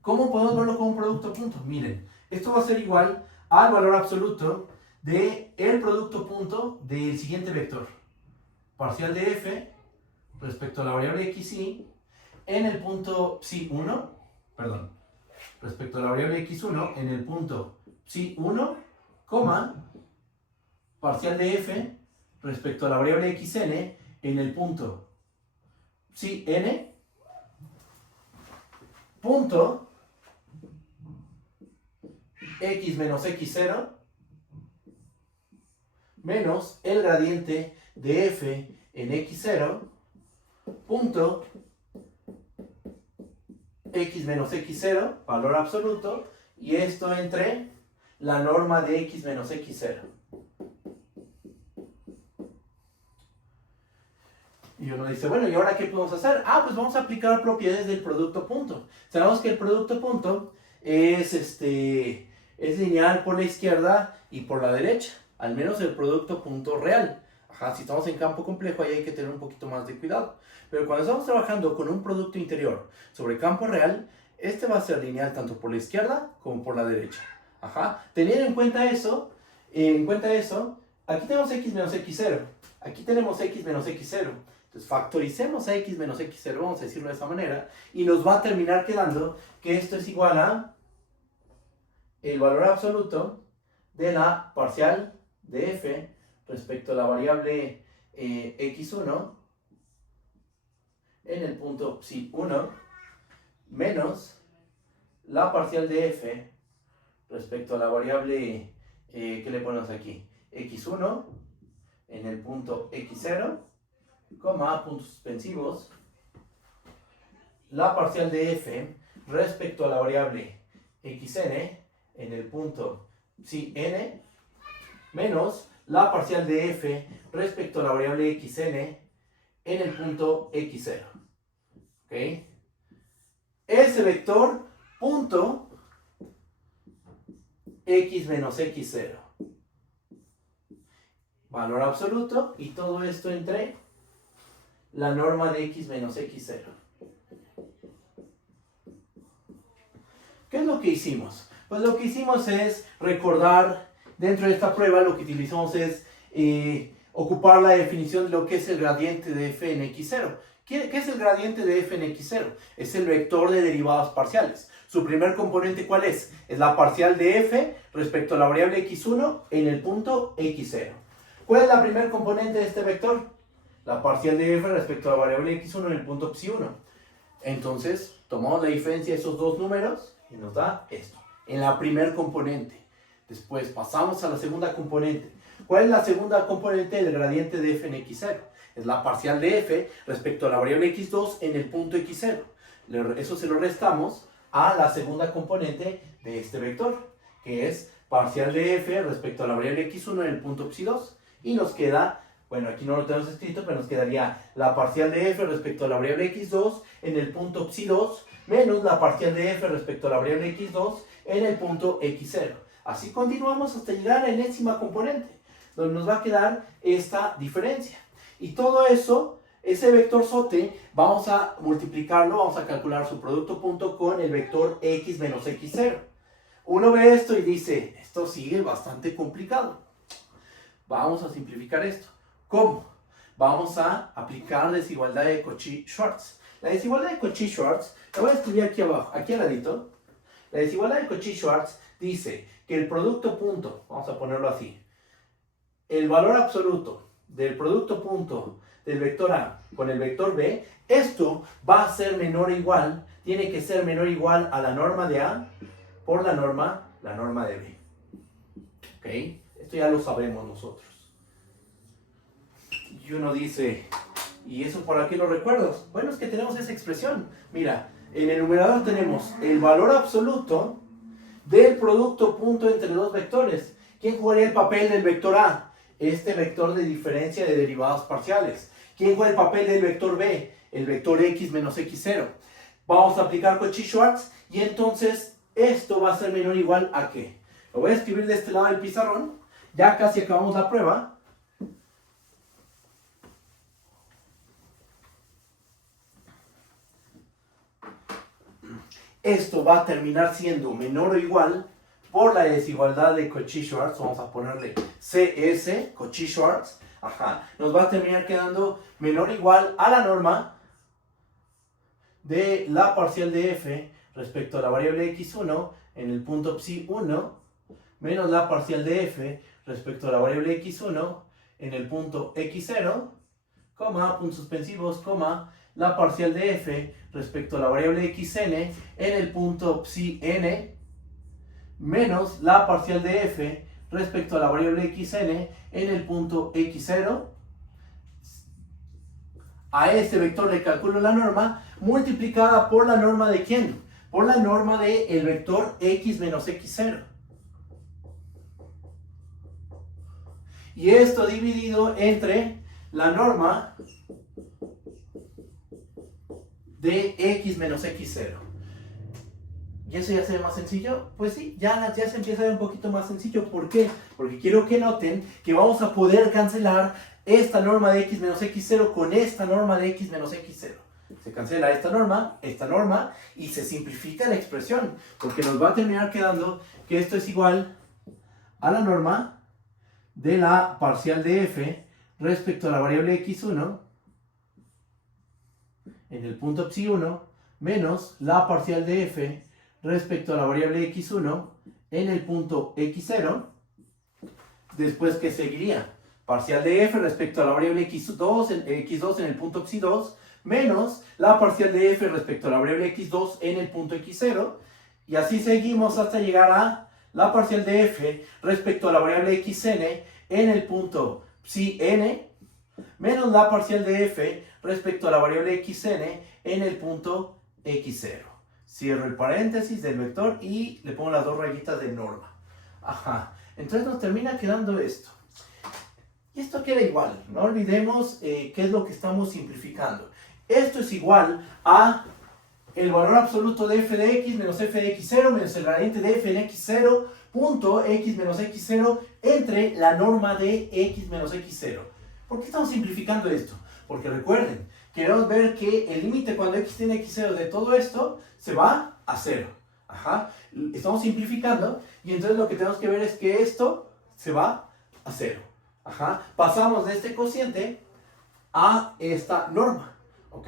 ¿Cómo podemos verlo como un producto punto? Miren, esto va a ser igual al valor absoluto del producto punto del siguiente vector. Parcial de f respecto a la variable xy en el punto psi1, perdón, respecto a la variable x1 en el punto psi1, coma, parcial de f respecto a la variable xn en el punto psin, punto x menos x0 menos el gradiente de f en x0 punto x menos x0, valor absoluto, y esto entre la norma de x menos x0. Y uno dice, bueno, ¿y ahora qué podemos hacer? Ah, pues vamos a aplicar propiedades del producto punto. Sabemos que el producto punto es lineal por la izquierda y por la derecha, al menos el producto punto real. Ajá, si estamos en campo complejo, ahí hay que tener un poquito más de cuidado. Pero cuando estamos trabajando con un producto interior sobre campo real, este va a ser lineal tanto por la izquierda como por la derecha. Ajá, teniendo en cuenta eso, aquí tenemos x menos x0, aquí tenemos x menos x0. Entonces factoricemos a x menos x0, vamos a decirlo de esta manera, y nos va a terminar quedando que esto es igual a el valor absoluto de la parcial de f respecto a la variable x1 en el punto psi1 menos la parcial de f respecto a la variable, ¿qué le ponemos aquí? x1 en el punto x0, coma, puntos suspensivos, la parcial de f respecto a la variable xn en el punto psin menos la parcial de f respecto a la variable xn en el punto x0. ¿Ok? Ese vector punto x menos x0. Valor absoluto, y todo esto entre la norma de x menos x0. ¿Qué es lo que hicimos? Pues lo que hicimos es recordar, dentro de esta prueba lo que utilizamos es ocupar la definición de lo que es el gradiente de f en x0. ¿Qué es el gradiente de f en x0? Es el vector de derivadas parciales. Su primer componente, ¿cuál es? Es la parcial de f respecto a la variable x1 en el punto x0. ¿Cuál es la primer componente de este vector? La parcial de f respecto a la variable x1 en el punto psi1. Entonces, tomamos la diferencia de esos dos números y nos da esto, en la primer componente. Después pasamos a la segunda componente. ¿Cuál es la segunda componente del gradiente de f en x0? Es la parcial de f respecto a la variable x2 en el punto x0. Eso se lo restamos a la segunda componente de este vector, que es parcial de f respecto a la variable x1 en el punto psi2. Y nos queda, bueno, aquí no lo tenemos escrito, pero nos quedaría la parcial de f respecto a la variable x2 en el punto psi2 menos la parcial de f respecto a la variable x2 en el punto x0. Así continuamos hasta llegar a la enésima componente, donde nos va a quedar esta diferencia. Y todo eso, ese vector sote, vamos a multiplicarlo, vamos a calcular su producto punto con el vector x menos x0. Uno ve esto y dice, esto sigue bastante complicado. Vamos a simplificar esto. ¿Cómo? Vamos a aplicar desigualdad de Cauchy-Schwarz. La desigualdad de Cauchy-Schwarz, la voy a escribir aquí abajo, aquí al ladito. La desigualdad de Cauchy-Schwarz dice que el producto punto, vamos a ponerlo así, el valor absoluto del producto punto del vector A con el vector B, esto va a ser menor o igual, tiene que ser menor o igual a la norma de A por la norma de B. ¿Ok? Esto ya lo sabremos nosotros. Y uno dice, ¿y eso para qué lo recuerdo? Bueno, es que tenemos esa expresión. Mira, en el numerador tenemos el valor absoluto del producto punto entre dos vectores. ¿Quién jugaría el papel del vector A? Este vector de diferencia de derivadas parciales. ¿Quién juega el papel del vector B? El vector x menos x0. Vamos a aplicar Cauchy-Schwarz y entonces esto va a ser menor o igual a ¿qué? Lo voy a escribir de este lado del pizarrón. Ya casi acabamos la prueba. esto va a terminar siendo menor o igual por la desigualdad de Cauchy-Schwarz. Vamos a ponerle CS, Cauchy-Schwarz. Nos va a terminar quedando menor o igual a la norma de la parcial de f respecto a la variable x1 en el punto psi1 menos la parcial de f respecto a la variable x1 en el punto x0, puntos suspensivos, la parcial de f respecto a la variable xn en el punto psi-n menos la parcial de f respecto a la variable xn en el punto x0. A este vector le calculo la norma multiplicada por la norma de ¿quién? Por la norma del vector x menos x0. Y esto dividido entre la norma de x menos x0. ¿Y eso ya se ve más sencillo? Pues sí, ya se empieza a ver un poquito más sencillo. ¿Por qué? Porque quiero que noten que vamos a poder cancelar esta norma de x menos x0 con esta norma de x menos x0. Se cancela esta norma y se simplifica la expresión, porque nos va a terminar quedando que esto es igual a la norma de la parcial de f respecto a la variable x1 en el punto psi1 menos la parcial de f respecto a la variable x1 en el punto x0. Después, ¿qué seguiría? Parcial de f respecto a la variable x2 en el punto psi2 menos la parcial de f respecto a la variable x2 en el punto x0. Y así seguimos hasta llegar a la parcial de f respecto a la variable xn en el punto psi-n menos la parcial de f respecto a la variable xn en el punto x0. Cierro el paréntesis del vector y le pongo las dos rayitas de norma. Entonces nos termina quedando esto. Y esto queda igual. No olvidemos qué es lo que estamos simplificando. Esto es igual a el valor absoluto de f de x menos f de x0 menos el gradiente de f en x0 punto x menos x0 entre la norma de x menos x0. ¿Por qué estamos simplificando esto? Porque recuerden, queremos ver que el límite cuando x tiene x0 de todo esto se va a 0. Estamos simplificando y entonces lo que tenemos que ver es que esto se va a 0. Pasamos de este cociente a esta norma. ¿Ok?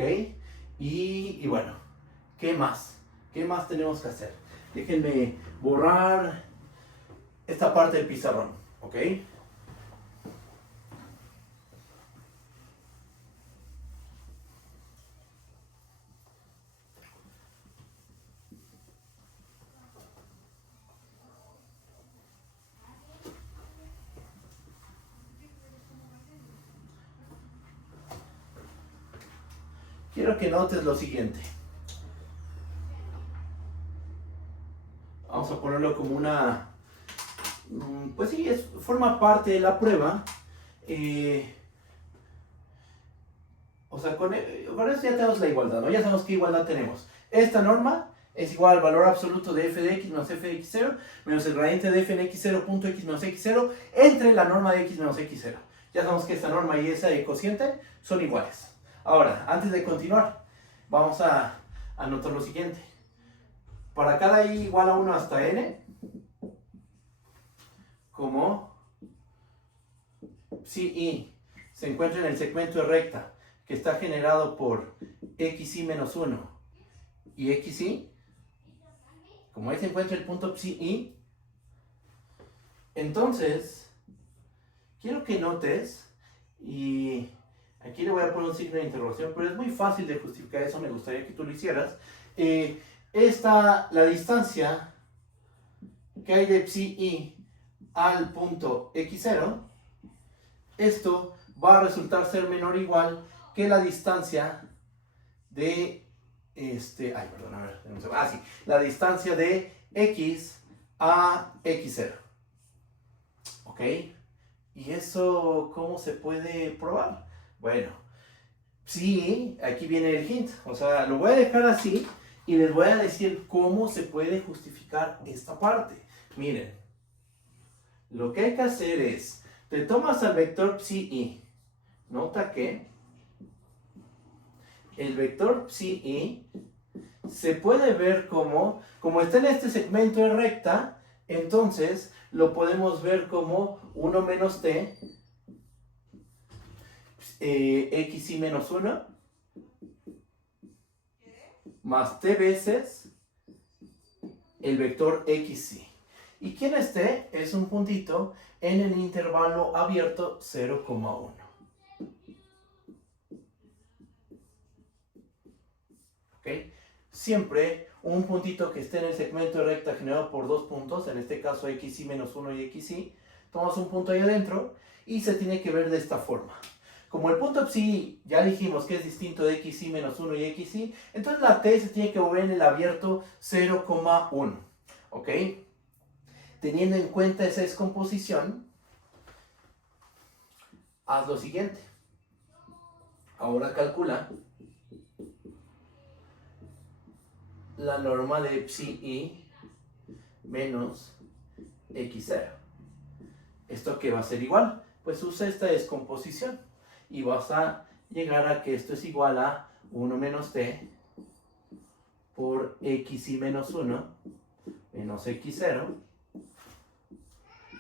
Y bueno, ¿qué más? ¿Qué más tenemos que hacer? Déjenme borrar esta parte del pizarrón. ¿Ok? Quiero que notes lo siguiente. Vamos a ponerlo como una... Pues sí, forma parte de la prueba. O sea, con eso ya tenemos la igualdad, ¿no? Ya sabemos qué igualdad tenemos. Esta norma es igual al valor absoluto de f de x menos f de x0 menos el gradiente de f en x0 punto x menos x0 entre la norma de x menos x0. Ya sabemos que esta norma y esa cociente son iguales. Ahora, antes de continuar, vamos a anotar lo siguiente. Para cada i igual a 1 hasta n, como si i se encuentra en el segmento de recta que está generado por xi menos 1 y xi, como ahí se encuentra el punto psi, entonces quiero que notes, y aquí le voy a poner un signo de interrogación, pero es muy fácil de justificar eso, me gustaría que tú lo hicieras. La distancia que hay de psi al punto x0, esto va a resultar ser menor o igual que la distancia de la distancia de x a x0. ¿Ok? ¿Y eso cómo se puede probar? Bueno, sí, aquí viene el hint. O sea, lo voy a dejar así y les voy a decir cómo se puede justificar esta parte. Miren, lo que hay que hacer es, te tomas al vector psi. Nota que el vector psi se puede ver como está en este segmento de recta, entonces lo podemos ver como 1 menos t, xy menos 1, más t veces el vector xy. ¿Y quién es t? Es un puntito en el intervalo abierto 0,1. ¿Ok? Siempre un puntito que esté en el segmento de recta generado por dos puntos, en este caso xy menos 1 y xy, tomamos un punto ahí adentro y se tiene que ver de esta forma. Como el punto psi ya dijimos que es distinto de xy menos 1 y xy, entonces la t se tiene que mover en el abierto 0,1. ¿Ok? Teniendo en cuenta esa descomposición, haz lo siguiente. Ahora calcula la norma de psi menos x0. ¿Esto qué va a ser igual? Pues usa esta descomposición y vas a llegar a que esto es igual a 1 menos t por xy menos 1 menos x0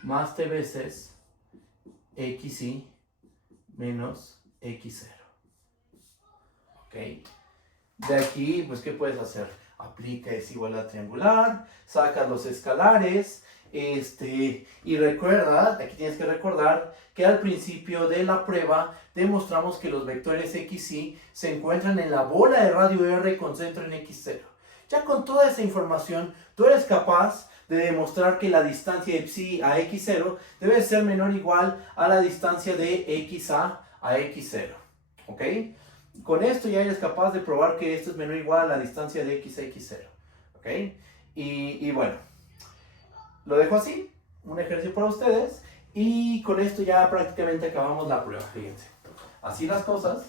más t veces xy menos x0. ¿Ok? De aquí, pues, ¿qué puedes hacer? Aplica desigualdad triangular, sacas los escalares, y recuerda, aquí tienes que recordar que al principio de la prueba demostramos que los vectores x, y se encuentran en la bola de radio R con centro en x0. Ya con toda esa información, tú eres capaz de demostrar que la distancia de psi a x0 debe ser menor o igual a la distancia de xa a x0. ¿Ok? Con esto ya eres capaz de probar que esto es menor o igual a la distancia de x a x0. ¿Ok? Y bueno, lo dejo así, un ejercicio para ustedes. Y con esto ya prácticamente acabamos la prueba. Fíjense. Así las cosas.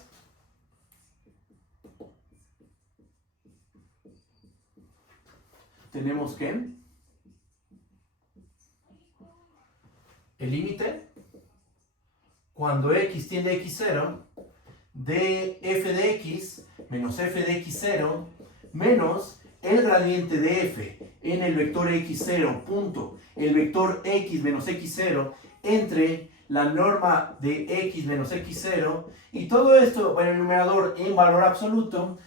Tenemos que el límite cuando x tiende a x0 de f de x menos f de x0 menos el gradiente de f en el vector x0 punto el vector x menos x0 entre la norma de x menos x0 y todo esto en el numerador en valor absoluto.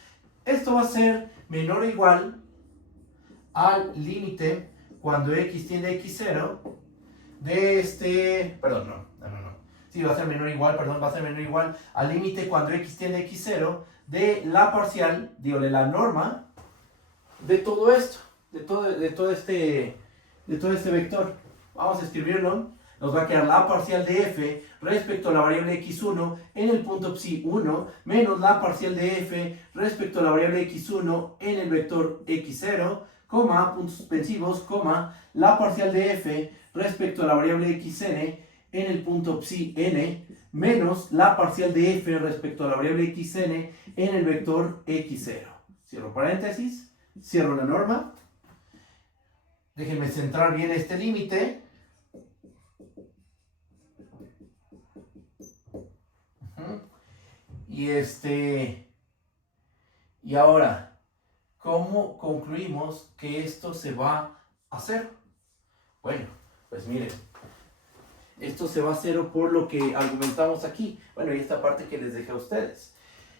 Esto va a ser menor o igual al límite cuando x tiende a x0 de Sí, va a ser menor o igual, va a ser menor o igual al límite cuando x tiende a x0 de la parcial, de la norma de todo esto, de todo este vector. Vamos a escribirlo. Nos va a quedar la parcial de f respecto a la variable x1 en el punto psi1 menos la parcial de f respecto a la variable x1 en el vector x0, puntos suspensivos, la parcial de f respecto a la variable xn en el punto psi-n menos la parcial de f respecto a la variable xn en el vector x0. Cierro paréntesis, cierro la norma. Déjenme centrar bien este límite. Y ahora, ¿cómo concluimos que esto se va a hacer? Bueno, pues miren, esto se va a hacer por lo que argumentamos aquí. Bueno, y esta parte que les dejé a ustedes.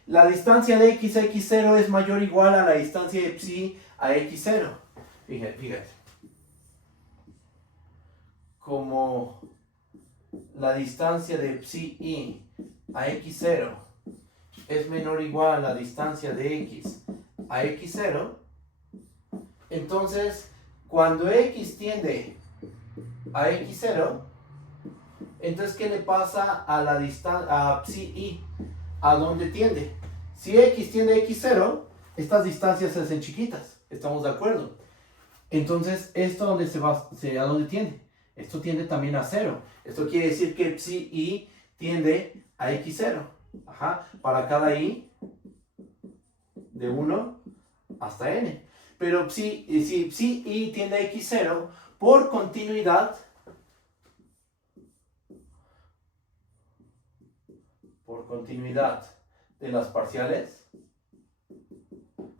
La distancia de x a x0 es mayor o igual a la distancia de psi a x0. Fíjate. Como la distancia de psi a x0 es menor o igual a la distancia de x a x0, entonces cuando x tiende a x0, entonces ¿qué le pasa a la distancia a psi? ¿A dónde tiende? Si x tiende a x0, estas distancias se hacen chiquitas, ¿estamos de acuerdo? Entonces, ¿esto dónde se va? ¿A dónde tiende? Esto tiende también a 0. Esto quiere decir que psi tiende a x0. Para cada i de 1 hasta n. Pero si psi tiende a x0, por continuidad, de las parciales,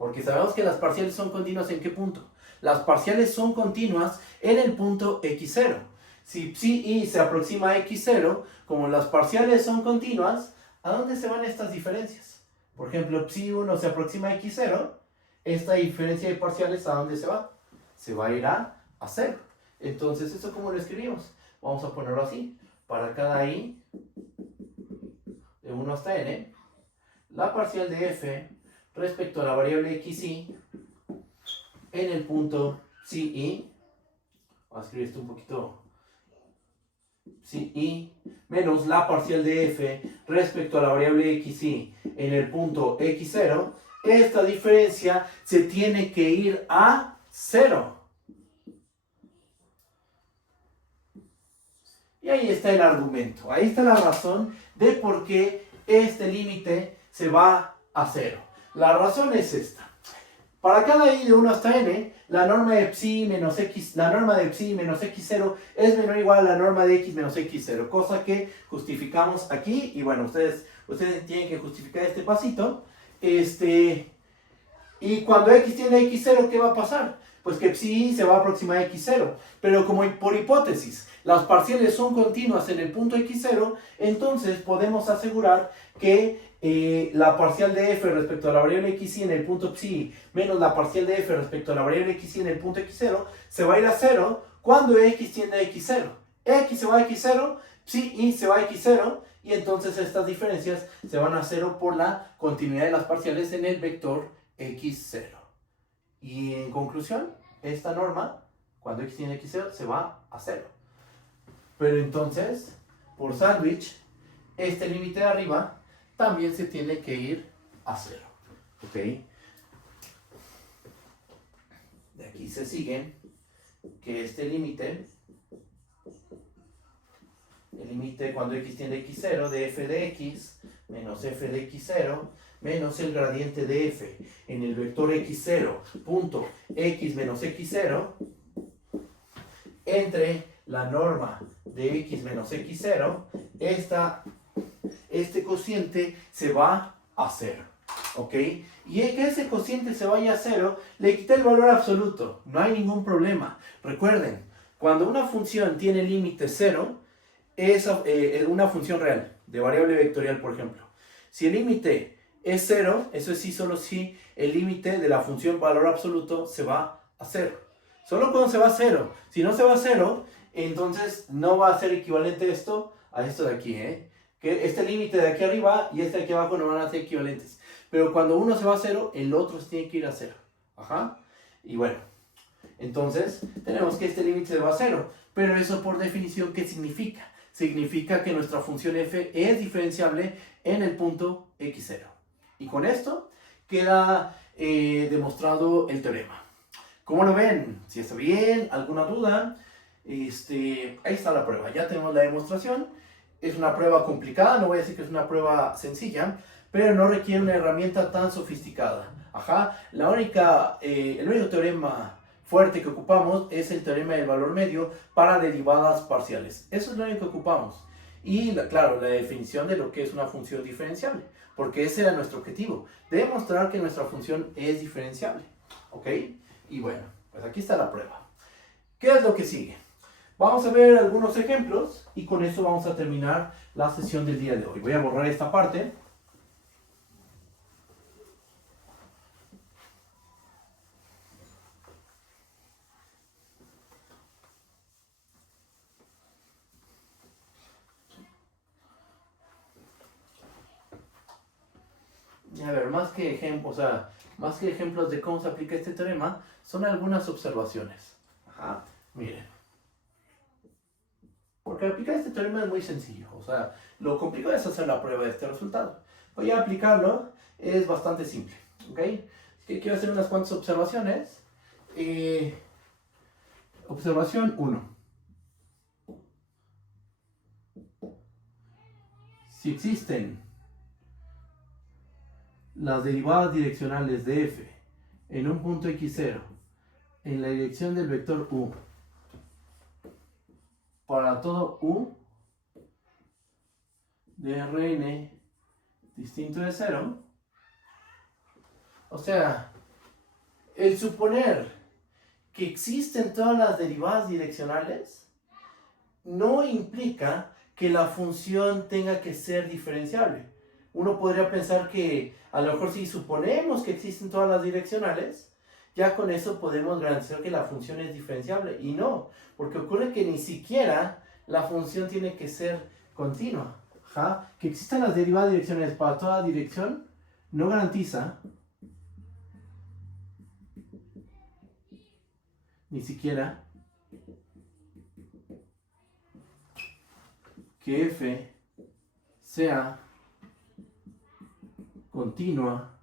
Porque sabemos que las parciales son continuas ¿en qué punto? Las parciales son continuas en el punto x0. Si psi se aproxima a x0, como las parciales son continuas, ¿a dónde se van estas diferencias? Por ejemplo, psi1 se aproxima a x0, esta diferencia de parciales, ¿a dónde se va? Se va a ir a 0. Entonces, ¿eso cómo lo escribimos? Vamos a ponerlo así. Para cada i de 1 hasta n, la parcial de f respecto a la variable xi en el punto psi, voy a escribir esto un poquito, psi menos la parcial de f respecto a la variable xi en el punto x0, esta diferencia se tiene que ir a 0. Y ahí está el argumento, ahí está la razón de por qué este límite se va a 0. La razón es esta. Para cada i de 1 hasta n, la norma de psi menos x0 es menor o igual a la norma de x menos x0, cosa que justificamos aquí. Y bueno, ustedes tienen que justificar este pasito. Y cuando x tiende a x0, ¿qué va a pasar? Pues que psi se va a aproximar a x0. Pero como por hipótesis, las parciales son continuas en el punto x0, entonces podemos asegurar que la parcial de f respecto a la variable xi en el punto psi menos la parcial de f respecto a la variable xi en el punto x0 se va a ir a 0 cuando x tiende a x0. X se va a x0, psi se va a x0, y entonces estas diferencias se van a 0 por la continuidad de las parciales en el vector x0. Y en conclusión, esta norma, cuando x tiende a x0, se va a 0. Pero entonces, por sándwich, este límite de arriba también se tiene que ir a 0. ¿Ok? De aquí se sigue que este límite, el límite cuando x tiende a x0 de f de x menos f de x0 menos el gradiente de f en el vector x0 punto x menos x0 entre la norma de x menos x0, este cociente se va a 0, ¿ok? Y que ese cociente se vaya a 0, le quité el valor absoluto, no hay ningún problema. Recuerden, cuando una función tiene límite 0, es una función real, de variable vectorial, por ejemplo. Si el límite es 0, eso es sí, solo si el límite de la función valor absoluto se va a 0. Solo cuando se va a 0. Si no se va a 0, entonces no va a ser equivalente esto a esto de aquí, que este límite de aquí arriba y este de aquí abajo no van a ser equivalentes. Pero cuando uno se va a 0, el otro se tiene que ir a 0. Ajá. Y bueno, entonces tenemos que este límite se va a 0. Pero eso por definición, ¿qué significa? Significa que nuestra función f es diferenciable en el punto x0. Y con esto queda demostrado el teorema. ¿Cómo lo ven? Si está bien, ¿alguna duda? Ahí está la prueba, ya tenemos la demostración. Es una prueba complicada, no voy a decir que es una prueba sencilla, pero no requiere una herramienta tan sofisticada. Ajá, el único teorema fuerte que ocupamos es el teorema del valor medio para derivadas parciales. Eso es lo único que ocupamos. Y claro, la definición de lo que es una función diferenciable, porque ese era nuestro objetivo, demostrar que nuestra función es diferenciable. ¿Ok? Y bueno, pues aquí está la prueba. ¿Qué es lo que sigue? Vamos a ver algunos ejemplos y con eso vamos a terminar la sesión del día de hoy. Voy a borrar esta parte. A ver, más que ejemplos de cómo se aplica este teorema, son algunas observaciones. Ajá, miren. Porque aplicar este teorema es muy sencillo. O sea, lo complicado es hacer la prueba de este resultado. Voy a aplicarlo, es bastante simple. ¿Ok? Así que quiero hacer unas cuantas observaciones. Observación 1. Si existen las derivadas direccionales de f en un punto x0 en la dirección del vector u para todo u de Rn distinto de 0, o sea, El suponer que existen todas las derivadas direccionales no implica que la función tenga que ser diferenciable. Uno podría pensar que a lo mejor si suponemos que existen todas las direccionales, ya con eso podemos garantizar que la función es diferenciable. Y no, porque ocurre que ni siquiera la función tiene que ser continua. Ajá. Que existan las derivadas direccionales para toda dirección no garantiza ni siquiera que f sea continua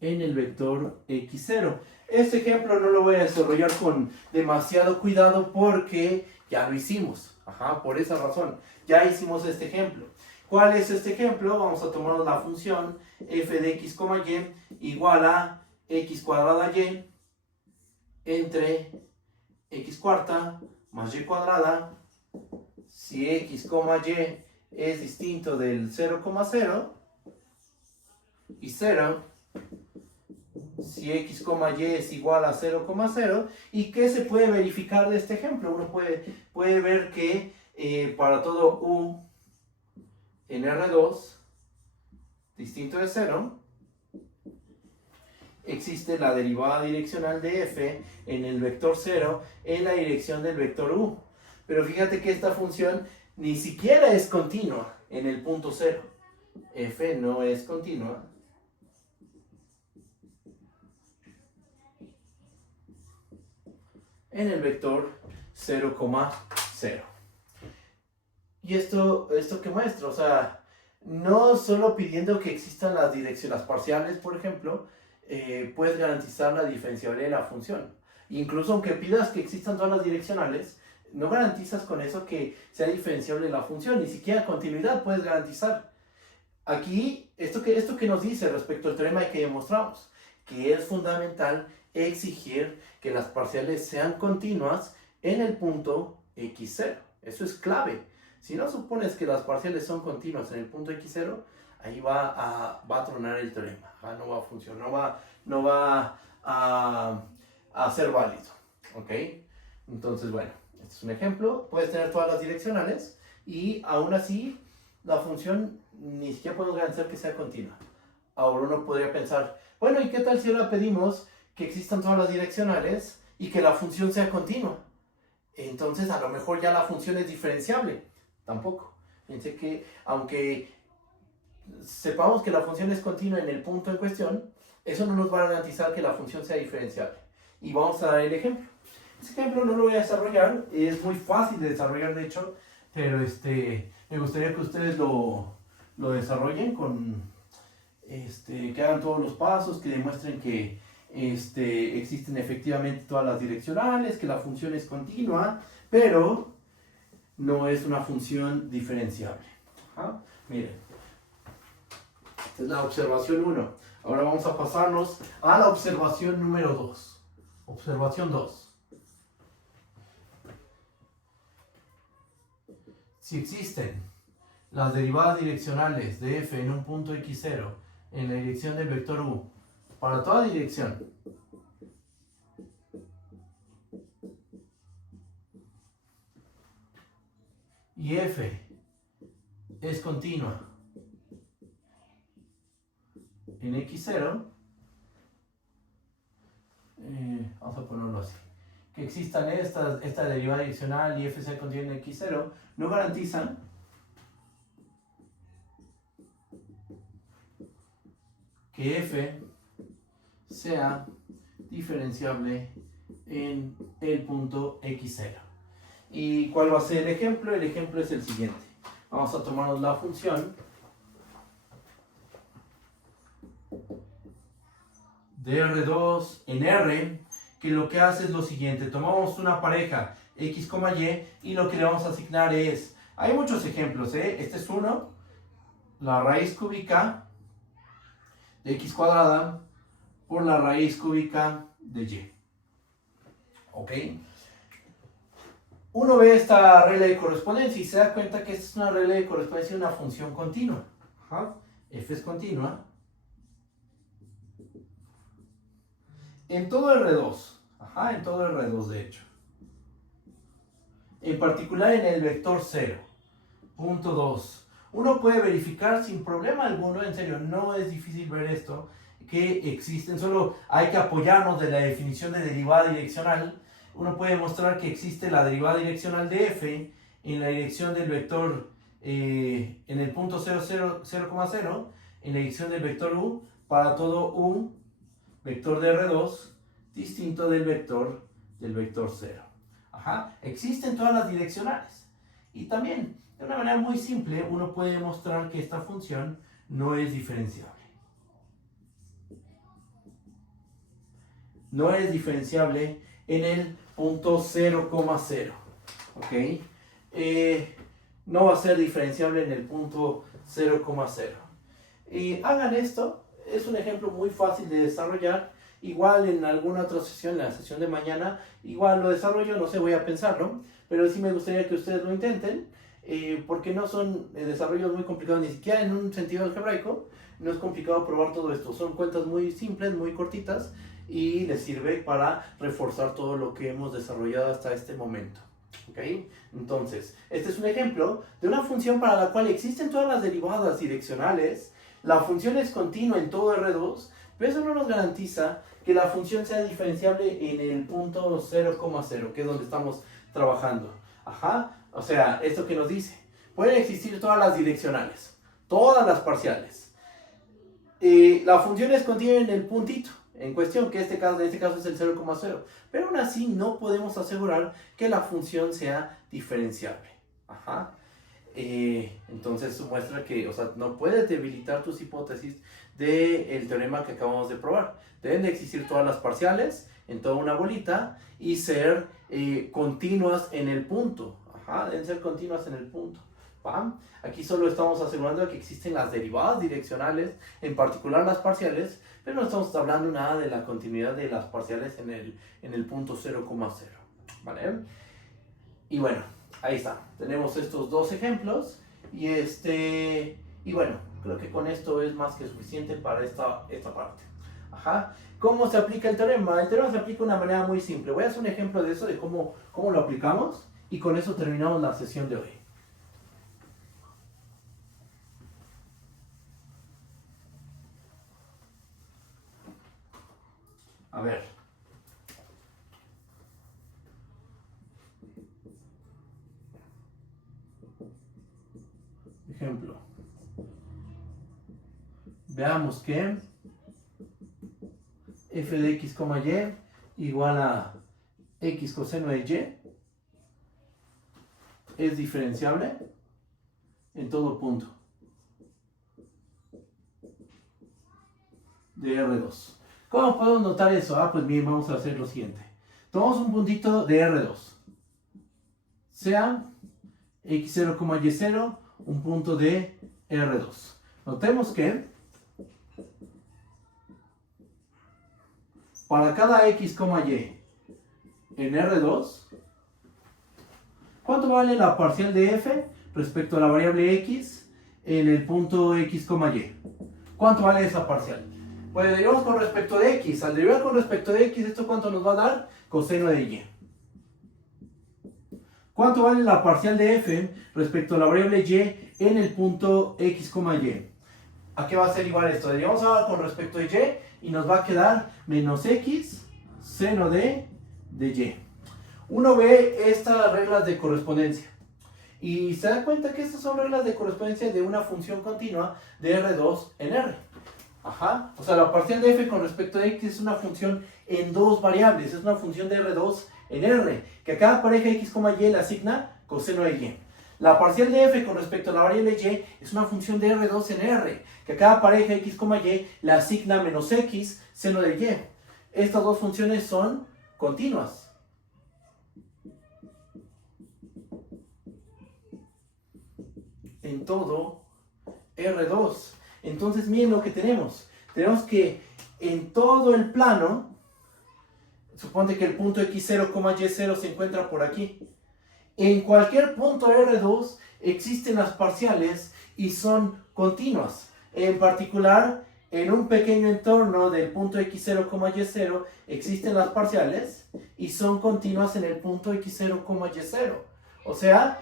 en el vector x0. Este ejemplo no lo voy a desarrollar con demasiado cuidado porque ya lo hicimos. Ajá, por esa razón. Ya hicimos este ejemplo. ¿Cuál es este ejemplo? Vamos a tomar la función f de x, y igual a x cuadrada y entre x cuarta más y cuadrada. Si x, y es distinto del 0,0 y 0, si x, y es igual a 0,0. ¿Y qué se puede verificar de este ejemplo? Uno puede ver que para todo u en R2 distinto de 0 existe la derivada direccional de f en el vector 0 en la dirección del vector u. Pero fíjate que esta función ni siquiera es continua en el punto 0. F no es continua en el vector 0,0. ¿Y esto qué muestra? O sea, no solo pidiendo que existan las direcciones parciales, por ejemplo, puedes garantizar la diferenciabilidad de la función. Incluso aunque pidas que existan todas las direccionales, no garantizas con eso que sea diferenciable la función, ni siquiera continuidad puedes garantizar. Aquí, esto que nos dice respecto al teorema que demostramos, que es fundamental exigir que las parciales sean continuas en el punto x0. Eso es clave. Si no supones que las parciales son continuas en el punto x0, ahí va a tronar el teorema. No va a funcionar, no va a ser válido. ¿Ok? Entonces, bueno, este es un ejemplo. Puedes tener todas las direccionales y aún así la función ni siquiera podemos garantizar que sea continua. Ahora uno podría pensar, bueno, ¿y qué tal si ahora pedimos que existan todas las direccionales y que la función sea continua? Entonces a lo mejor ya la función es diferenciable. Tampoco. Fíjense que aunque sepamos que la función es continua en el punto en cuestión, eso no nos va a garantizar que la función sea diferenciable. Y vamos a dar el ejemplo. Este ejemplo no lo voy a desarrollar, es muy fácil de desarrollar de hecho, pero me gustaría que ustedes lo desarrollen que hagan todos los pasos, que demuestren que existen efectivamente todas las direccionales, que la función es continua, pero no es una función diferenciable. Miren, esta es la observación 1. Ahora vamos a pasarnos a la observación número 2. Observación 2. Si existen las derivadas direccionales de f en un punto x0 en la dirección del vector u para toda dirección y f es continua en x0, vamos a ponerlo así, que existan esta derivada direccional y f sea continua en x0, no garantizan que f sea diferenciable en el punto x0. ¿Y cuál va a ser el ejemplo? El ejemplo es el siguiente. Vamos a tomarnos la función de R2 en R, que lo que hace es lo siguiente. Tomamos una pareja x, y lo que le vamos a asignar es, hay muchos ejemplos, este es uno, la raíz cúbica de x cuadrada por la raíz cúbica de y. ¿Ok? Uno ve esta regla de correspondencia y se da cuenta que esta es una regla de correspondencia de una función continua. F es continua En todo R2, en todo R2 de hecho. En particular en el vector 0, punto 2. Uno puede verificar sin problema alguno, en serio, no es difícil ver esto, que existen, solo hay que apoyarnos de la definición de derivada direccional. Uno puede mostrar que existe la derivada direccional de f en la dirección del vector, en el punto 0,0, en la dirección del vector u, para todo u, vector de R2, distinto del vector 0. Existen todas las direccionales. Y también, de una manera muy simple, uno puede demostrar que esta función no es diferenciable. No es diferenciable en el punto 0,0. ¿Ok? No va a ser diferenciable en el punto 0,0. Y hagan esto, es un ejemplo muy fácil de desarrollar. Igual en alguna otra sesión, en la sesión de mañana, igual lo desarrollo, no sé, voy a pensarlo, pero sí me gustaría que ustedes lo intenten, porque no son desarrollos muy complicados, ni siquiera en un sentido algebraico, no es complicado probar todo esto, son cuentas muy simples, muy cortitas, y les sirve para reforzar todo lo que hemos desarrollado hasta este momento. ¿Ok? Entonces, este es un ejemplo de una función para la cual existen todas las derivadas direccionales, la función es continua en todo R2, pero eso no nos garantiza que la función sea diferenciable en el punto 0,0, que es donde estamos trabajando. O sea, esto que nos dice, pueden existir todas las direccionales, todas las parciales. La función es continua en el puntito en cuestión, que en este caso es el 0,0, pero aún así no podemos asegurar que la función sea diferenciable. Entonces eso muestra que, no puedes debilitar tus hipótesis del teorema que acabamos de probar. Deben de existir todas las parciales en toda una bolita y ser continuas en el punto. Deben ser continuas en el punto. Aquí solo estamos asegurando que existen las derivadas direccionales, en particular las parciales, pero no estamos hablando nada de la continuidad de las parciales en el punto 0,0. ¿Vale? Y bueno, ahí está. Tenemos estos dos ejemplos y bueno, creo que con esto es más que suficiente para esta parte. ¿Cómo se aplica el teorema? El teorema se aplica de una manera muy simple. Voy a hacer un ejemplo de eso, de cómo lo aplicamos, y con eso terminamos la sesión de hoy. A ver. Ejemplo. Veamos que f de x, y igual a x coseno de y es diferenciable en todo punto de R2. ¿Cómo podemos notar eso? Pues bien, vamos a hacer lo siguiente. Tomamos un puntito de R2, sea x0, y0, un punto de R2. Notemos que para cada x, y en R2, ¿cuánto vale la parcial de f respecto a la variable x en el punto x, y? ¿Cuánto vale esa parcial? Pues derivamos con respecto de x. Al derivar con respecto de x, ¿esto cuánto nos va a dar? Coseno de y. ¿Cuánto vale la parcial de f respecto a la variable y en el punto x, y? ¿A qué va a ser igual esto? Derivamos ahora con respecto de y nos va a quedar menos x seno de y. Uno ve estas reglas de correspondencia y se da cuenta que estas son reglas de correspondencia de una función continua de R2 en R. O sea, la parcial de f con respecto a x es una función en dos variables, es una función de R2 en R, que a cada pareja x, y le asigna coseno de y. La parcial de f con respecto a la variable y es una función de R2 en R, que a cada pareja x, y le asigna menos x seno de y. Estas dos funciones son continuas. En todo R2. Entonces miren lo que tenemos. Tenemos que en todo el plano, suponte que el punto x0, y0 se encuentra por aquí. En cualquier punto R2 existen las parciales y son continuas. En particular, en un pequeño entorno del punto x0, y0 existen las parciales y son continuas en el punto x0, y0. O sea,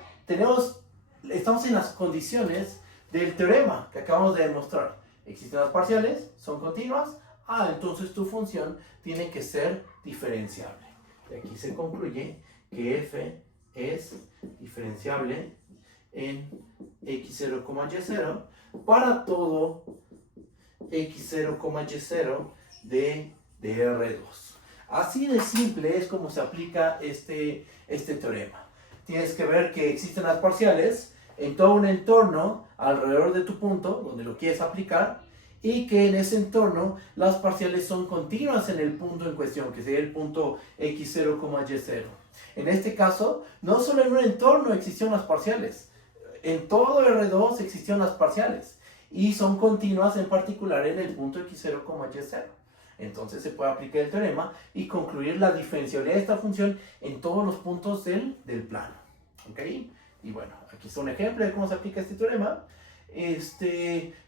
estamos en las condiciones del teorema que acabamos de demostrar. Existen las parciales, son continuas. Entonces tu función tiene que ser diferenciable. Y aquí se concluye que f es diferenciable en x0, y0 para todo x0, y0 de R2. Así de simple es como se aplica este teorema. Tienes que ver que existen las parciales en todo un entorno alrededor de tu punto donde lo quieres aplicar y que en ese entorno las parciales son continuas en el punto en cuestión, que sería el punto x0, y0. En este caso, no solo en un entorno existieron las parciales, en todo R2 existieron las parciales y son continuas en particular en el punto x0, y0. Entonces se puede aplicar el teorema y concluir la diferenciabilidad de esta función en todos los puntos del plano. ¿Ok? Y bueno, aquí está un ejemplo de cómo se aplica este teorema.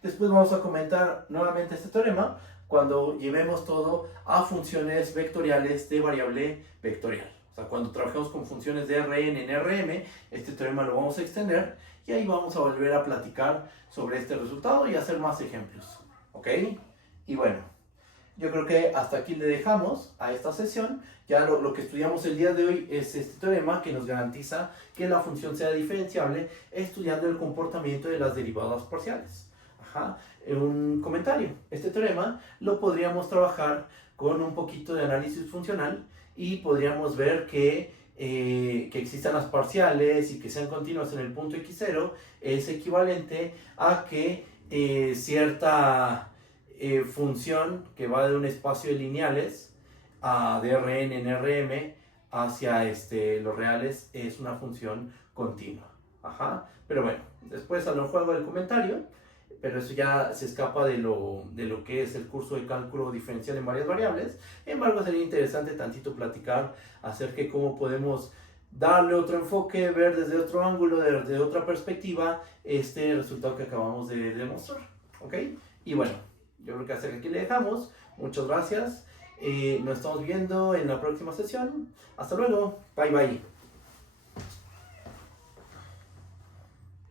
Después vamos a comentar nuevamente este teorema cuando llevemos todo a funciones vectoriales de variable vectorial. O sea, cuando trabajemos con funciones de Rn en Rm, este teorema lo vamos a extender y ahí vamos a volver a platicar sobre este resultado y hacer más ejemplos. ¿Ok? Y bueno, yo creo que hasta aquí le dejamos a esta sesión. Ya lo que estudiamos el día de hoy es este teorema que nos garantiza que la función sea diferenciable estudiando el comportamiento de las derivadas parciales. Un comentario. Este teorema lo podríamos trabajar con un poquito de análisis funcional y podríamos ver que existan las parciales y que sean continuas en el punto x0 es equivalente a que cierta función que va de un espacio de lineales de Rn en Rm hacia los reales es una función continua. Pero bueno, después sale un juego del comentario, pero eso ya se escapa de lo que es el curso de cálculo diferencial en varias variables. Sin embargo, sería interesante tantito platicar acerca de cómo podemos darle otro enfoque, ver desde otro ángulo, desde otra perspectiva, este resultado que acabamos de demostrar. ¿Ok? Y bueno, yo creo que hasta aquí le dejamos. Muchas gracias. Nos estamos viendo en la próxima sesión. Hasta luego. Bye bye.